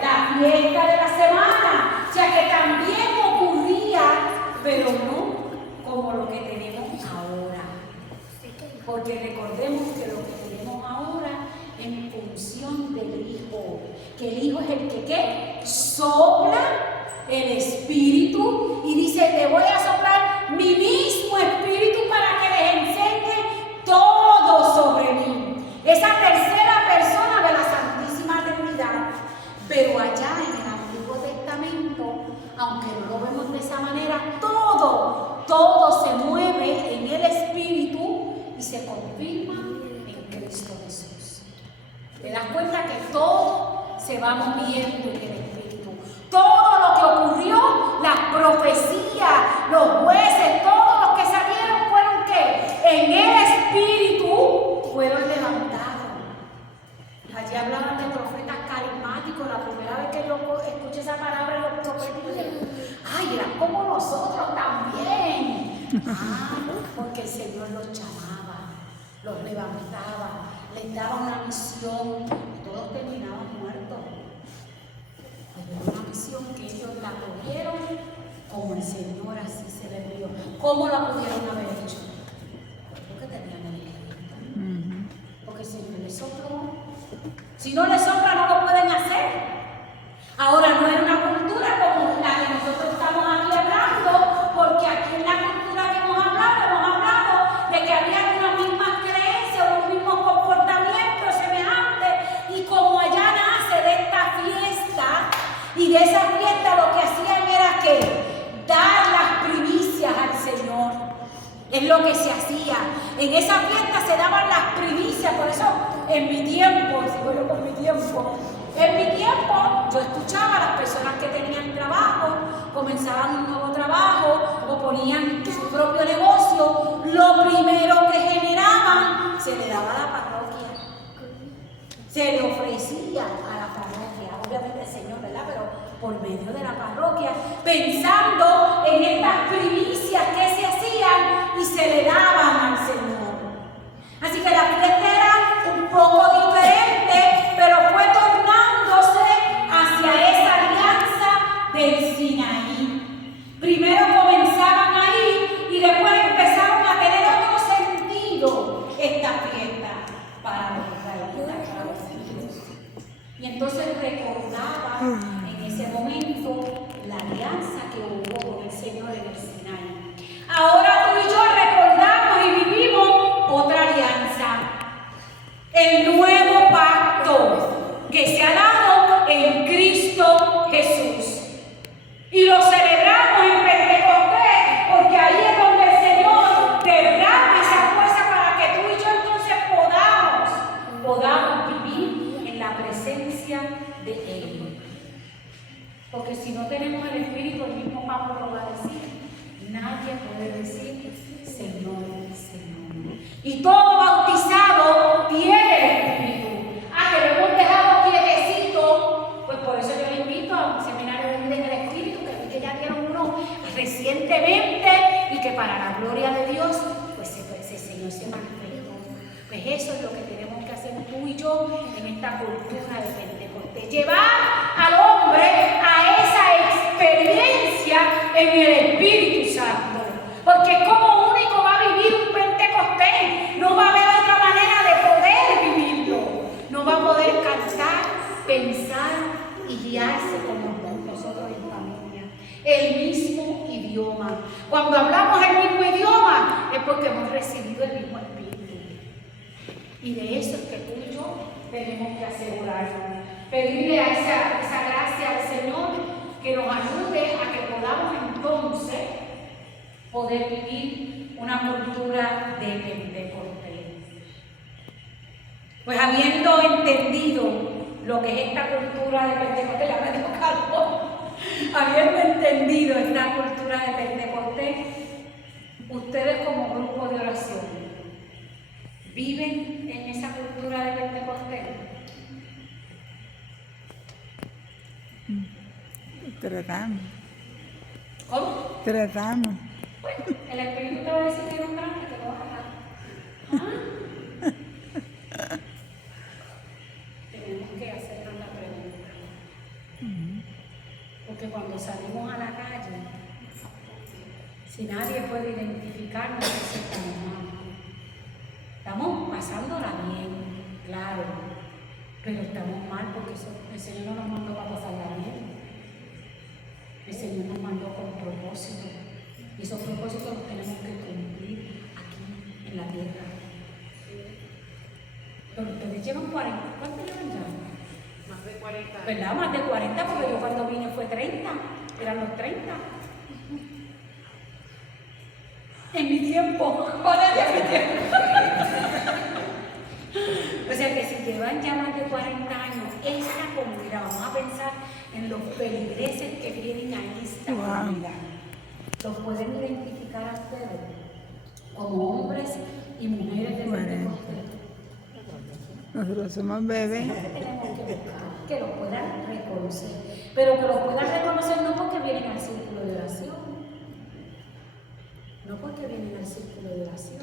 la fiesta de la semana. O sea que también ocurría, pero no como lo que tenemos ahora. Porque recordemos que lo que tenemos ahora en función del Hijo, que el Hijo es el que ¿qué? Sopla el Espíritu y dice, te voy a soplar mi mismo Espíritu para que les enseñe todo sobre mí. Esa tercera persona de la Santísima Trinidad. Pero allá en el Antiguo Testamento, aunque no lo vemos de esa manera, todo se mueve en el Espíritu y se confirma en Cristo Jesús. ¿Te das cuenta que todo se va moviendo en el Espíritu? Todo lo que ocurrió, las profecías, los jueces, todos los que salieron fueron ¿qué? En el Espíritu fueron levantados. Allí hablaban de profetas carismáticos. La primera vez que yo escuché esa palabra, los profetas, ay, eran como nosotros también. Porque el Señor los llamaba, los levantaba, les daba una misión y todos terminaban muertos. Pero una misión que ellos la cogieron como el Señor así se les dio. ¿Cómo la pudieron haber hecho? Porque tenían el Espíritu. Porque el Señor les sopló. Si no les sopla, no lo pueden hacer. Ahora no es una cultura como la que nosotros estamos aquí hablando, porque aquí en la cultura que hemos hablado de que había unas mismas creencias, unos mismos comportamientos semejantes, y como allá nace de esta fiesta, y de esa fiesta lo que hacían era que dar las primicias al Señor. Es lo que se hacía. En esa fiesta se daban las primicias. Por eso en mi tiempo, sigo yo con mi tiempo, yo escuchaba a las personas que tenían trabajo, comenzaban un nuevo trabajo o ponían su propio negocio, lo primero que generaban se le daba a la parroquia. Se le ofrecía a la parroquia, obviamente el Señor, ¿verdad? Pero por medio de la parroquia, pensando en estas primicias que se hacían y se le daban al Señor. Así que la fiesta era un poco diferente, pero fue tornándose hacia esa alianza del Sinaí. Primero comenzaban ahí y después empezaron a tener otro sentido esta fiesta para los israelitas. Y entonces recordaban en ese momento la alianza que hubo con el Señor en el Sinaí. Ahora tú y yo recordamos y vivimos otra alianza, el nuevo pacto que se ha dado en Cristo Jesús. Y lo celebramos en Pentecostés porque ahí es donde el Señor derrama esa fuerza para que tú y yo entonces podamos vivir en la presencia de Él. Porque si no tenemos el Espíritu, el mismo Pablo lo va a decir, nadie puede decir Señor, Señor. Y todo bautizado tiene el Espíritu. Que lo hemos dejado quietecito, pues por eso yo le invito a un seminario de vida en el Espíritu, que ya dieron uno recientemente y que para la gloria de Dios, pues ese Señor se manifestó. Pues eso es lo que tenemos que hacer tú y yo en esta cultura de Pentecostés. Llevar al hombre a esa experiencia en el Espíritu Santo. Porque como único va a vivir un Pentecostés, no va a haber otra manera de poder vivirlo. No va a poder cantar, pensar y guiarse como nosotros en familia. El mismo idioma. idioma. Cuando hablamos el mismo idioma es porque hemos recibido el mismo espíritu. Y de eso es que tú y yo tenemos que asegurarnos. Pedirle a esa gracia al Señor que nos ayude a que podamos entonces poder vivir una cultura de Pentecostés. Pues habiendo entendido lo que es esta cultura de Pentecostés, ya me dio calor, habiendo entendido esta cultura de Pentecostés, ustedes como grupo de oración, ¿viven en esa cultura de Pentecostés? Tratamos. ¿Cómo? Tratamos. Bueno, el Espíritu te va a decir que no trate, que lo hagas. Tenemos que hacernos la pregunta. Porque cuando salimos a la calle, si nadie puede identificarnos, estamos mal. Estamos pasándola bien, claro, pero estamos mal porque el Señor no nos mandó para pasarla bien. El Señor nos mandó con propósito. Y esos propósitos los tenemos que cumplir aquí en la tierra. Pero ustedes llevan 40. ¿Cuánto llevan ya? Más de 40 años. ¿Verdad? Más de 40, porque yo cuando vine fue 30. Eran los 30. En mi tiempo. Ahora ya mi tiempo. O sea que si llevan ya más de 40 años, esta comunidad, vamos a pensar en los feligreses que vienen a esta comunidad. ¿Los pueden identificar a ustedes como hombres y mujeres de Pentecostés? Nosotros somos bebés. Tenemos que buscar que los puedan reconocer, pero que los puedan reconocer no porque vienen al círculo de oración, no porque vienen al círculo de oración,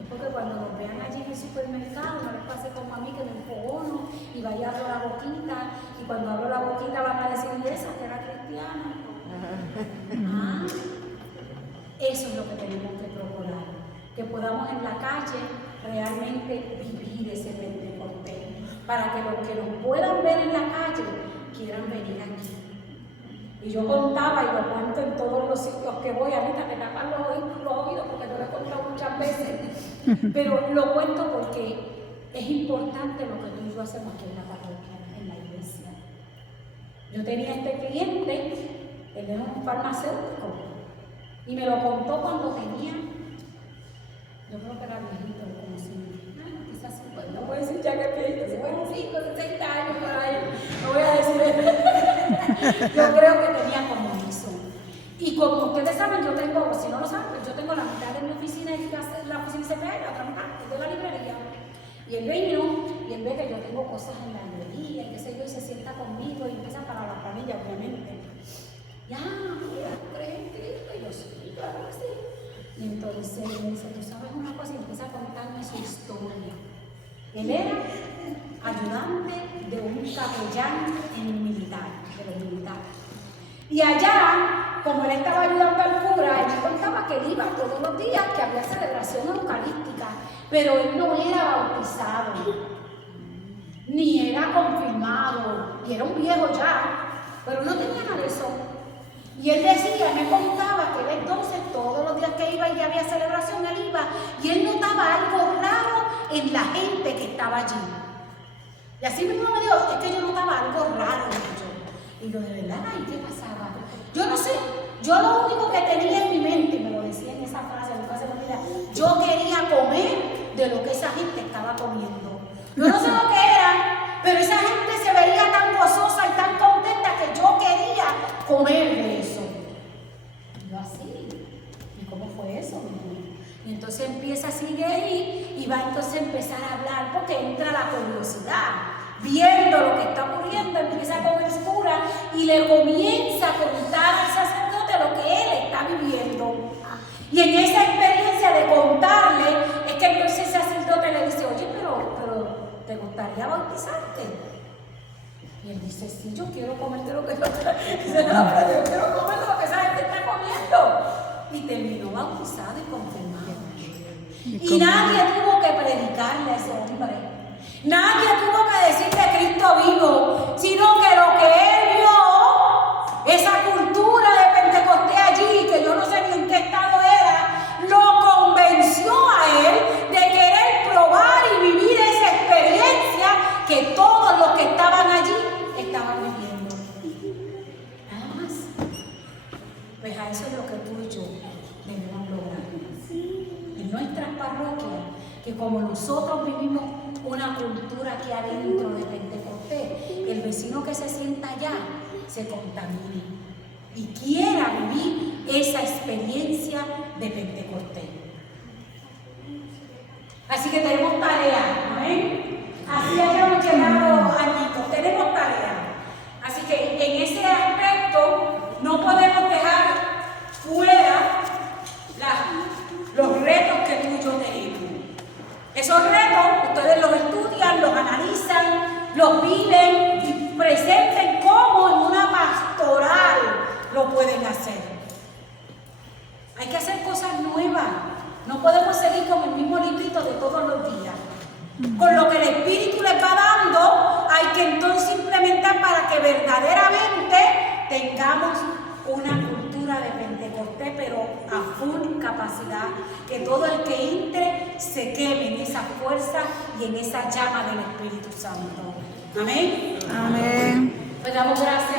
es porque cuando los vean allí en el supermercado, no les pase como a mí que me enfogono y vaya a abrir la boquita, y cuando abro la boquita van a decir, ¿y esa que era cristiana? Ah, eso es lo que tenemos que procurar, que podamos en la calle realmente vivir ese Pentecostés, para que los que nos puedan ver en la calle quieran venir aquí. Y yo contaba y lo cuento en todos los sitios que voy, ahorita me tapan los oídos porque no lo he contado muchas veces, pero lo cuento porque es importante lo que tú y yo hacemos aquí en la parroquia, en la iglesia. Yo tenía este cliente, él era un farmacéutico, y me lo contó cuando tenía, yo creo que era viejito, como 50, quizás 50, no voy a decir ya que viejito, 55, 60 años por ahí, no voy a decir eso. Yo creo que tenía como eso. Y como ustedes saben, yo tengo, si no lo saben, yo tengo la mitad de mi oficina y la oficina se pega, la otra mitad es de la librería. Y él vino y él ve que yo tengo cosas en la librería, y qué sé yo, y se sienta conmigo y empieza para la planilla, obviamente. Ya, mira, ¿tú crees en Cristo? Y yo, sí, claro que sí. Y entonces me dice, ¿tú sabes una cosa? Y empieza a contarme su historia. Él era ayudante de un capellán en el militar, de los militares. Y allá, como él estaba ayudando al cura, él me contaba que él iba todos los días, que había celebración eucarística, pero él no era bautizado, ni era confirmado, y era un viejo ya, pero no tenía nada de eso. Y él decía, me contaba que él entonces todos los días que iba y ya había celebración, él iba, y él notaba algo raro en la gente que estaba allí. Y así mismo me dijo, es que yo notaba algo raro en ellos. Y yo, de verdad, ¿y qué pasaba? Yo no sé, yo lo único que tenía en mi mente, y me lo decía en esa frase, nunca se me olvida, yo quería comer de lo que esa gente estaba comiendo. Yo no sé lo que era, pero esa gente se veía tan gozosa y tan contenta que yo quería comer de eso. Y yo así, ¿y cómo fue eso? Y entonces empieza, sigue ahí y va entonces a empezar a hablar porque entra la curiosidad. Viendo lo que está ocurriendo, empieza con el cura y le comienza a contar al sacerdote lo que él está viviendo. Y en esa experiencia de contarle, es que entonces el sacerdote le dice, oye, pero ¿te gustaría bautizarte? Y él dice, sí, yo quiero comer de lo que yo quiero comer de lo que esa gente está comiendo. Y terminó bautizado y confirmado. Y nadie tuvo que predicarle a ese hombre. Nadie tuvo que decirle Cristo vivo, sino que lo que él vio, esa cultura de Pentecostés allí a eso es lo que tú y yo debemos lograr. En nuestras parroquias, que como nosotros vivimos una cultura aquí adentro de Pentecostés, el vecino que se sienta allá se contamine y quiera vivir esa experiencia de Pentecostés. Así que tenemos tarea, ¿amén? Así hayamos llegado aquí, tenemos tarea. Así que en ese aspecto no podemos dejar fuera los retos que tú y yo tenemos. Esos retos ustedes los estudian, los analizan, los viven y presenten cómo en una pastoral lo pueden hacer. Hay que hacer cosas nuevas. No podemos seguir con el mismo librito de todos los días. Con lo que el Espíritu les va dando, hay que entonces implementar para que verdaderamente tengamos una cultura de Pentecostés, pero a full capacidad, que todo el que entre se queme en esa fuerza y en esa llama del Espíritu Santo. Amén. Amén. Pues damos gracias.